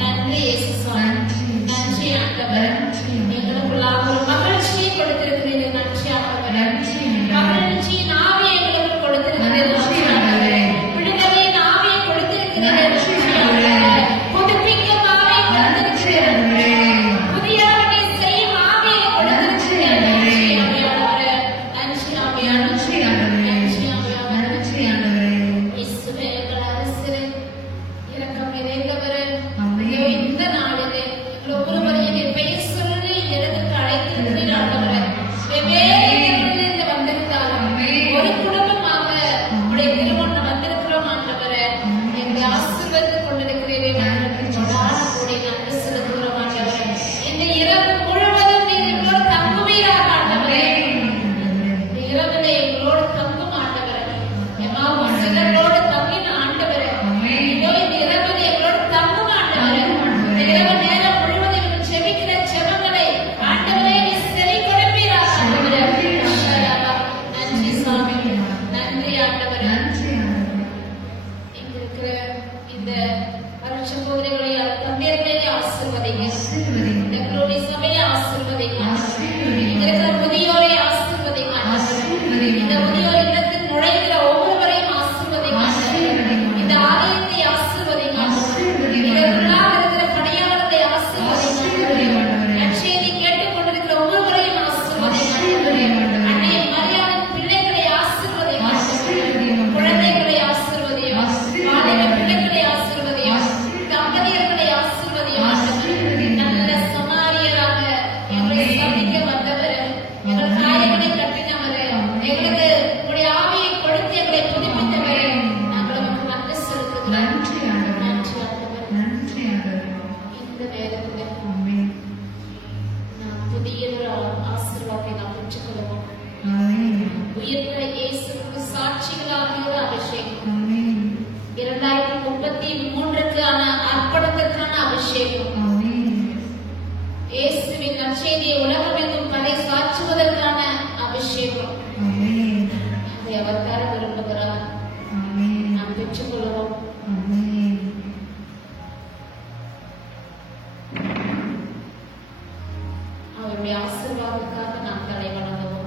நன்றி இயேசு சுவாமி. நன்றி ஆண்டவர். எங்களுக்குள்ளாக ஒரு மகிழ்ச்சியை கொடுத்திருக்கிறீர்கள். நன்றி ஆண்டவர். மகிழ்ச்சியின் ஆவியை எங்களுக்கு கொடுத்திருக்கிறீர்கள். விடுதலையின் ஆவியை கொடுத்திருக்கிறீர்கள். புதுப்பிக்கும் ஆவியை கொடுத்திருக்கிறீர்கள். புதியவனை செய்யும் ஆவியை கொடுத்திருக்கிறீர்கள். நன்றி ஆவியானவரே. இயேசுவே எங்கள் அரசரே, இரக்கம் நிறைந்தவரே, இந்த நாளிலே எங்கள் ஒவ்வொருவரையும் பெயர் சொல்லி இடத்துக்கு அழைத்திருக்கிறீர் ஆண்டவரே. வெவ்வேறு இடங்களிலிருந்து வந்திருந்தாலும் ஒரு குடும்பமாக உடைய திருமணம் வந்திருக்கிறோம் ஆண்டவரே. எங்களை ஆசீர்வதித்துக் கொண்டிருக்கிறீர்கள். கூடி நன்றி செலுத்துகிறோம் ஆண்டவரே. இந்த இரவு முழுவதும் நீங்க எங்களோடு தங்குவீராக ஆண்டவரே. இரவிலே எங்களோடு தங்கும் ஆண்டவரே. எங்களோடு தங்கின ஆண்டவரே. இதோ இந்த இரவிலே எங்களோடு தங்கும் ஆண்டவரே. இந்த இரவு நேரம் முழுவதும் எங்கள் செபிக்கிற செபங்களை ஆண்டவரே நீ செவி கொடுப்பீராக ஆண்டவரே. நன்றி சுவாமி. நன்றி ஆண்டவரே. இங்க இருக்கிற இந்த பரீட்சை பகுதிகளை தந்தையர்களே ஆசீர்வதிங்க. இந்த குரோனி சபையை ஆசீர்வதிங்க. இங்க இருக்கிற முதியோரை ஆசீர்வதிங்க. இந்த முதியோர் இல்லத்தில் நுழைகிற ஒவ்வொருவரையும் ஆசீர்வதிங்க. இந்த ஆலயத்தை ஆசீர்வதிங்க. இதற்குள்ளாக இருக்கிற பணியாளர்களை ஆசீர்வதிங்க. நற்செய்தி கேட்டுக் கொண்டிருக்கிற ஒவ்வொருவரையும் ஆசீர்வதிங்க. அன்னை மரியாளின் பிள்ளைகளை ஆசீர்வதிங்க. குழந்தைகளை ஆசீர்வதிங்க. வாலிப பிள்ளைகளை ஆசீர்வதிங்க. தம்பதியர்களை ஆசீர்வதிங்க. நல்ல சமாரியராக எங்களை சந்திக்க வந்தவர், எங்கள் காயங்களை கட்டினவர், எங்களுக்கு உடைய ஆவியை கொடுத்து எங்களை புதுப்பித்தவர், நாங்கள் உமக்கு நன்றி செலுத்துகிறோம். நன்றி ஆண்டவர். இந்த நேரத்தில் நாம் புதியதொரு ஆசீர்வாதத்தை நாம் பெற்றுக்கொள்வோம். உயிர்த்த இயேசுவுக்கு சாட்சிகளாகிற அபிஷேகம், 2033க்கான அர்ப்பணத்திற்கான அபிஷேகம், இயேசுவின் நற்செய்தியை உலகமெங்கும் பறை சாற்றுவதற்கான அபிஷேகம், அதை அவர் தர விரும்புகிறார். நாம் பெற்றுக்கொள்வோம். அவருடைய ஆசீர்வாதத்துக்காக நாம் தலை வணங்குவோம்.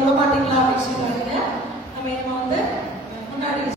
விட மாட்டீங்களா அப்படின்னு சொல்லி நம்ம வந்து முன்னாடி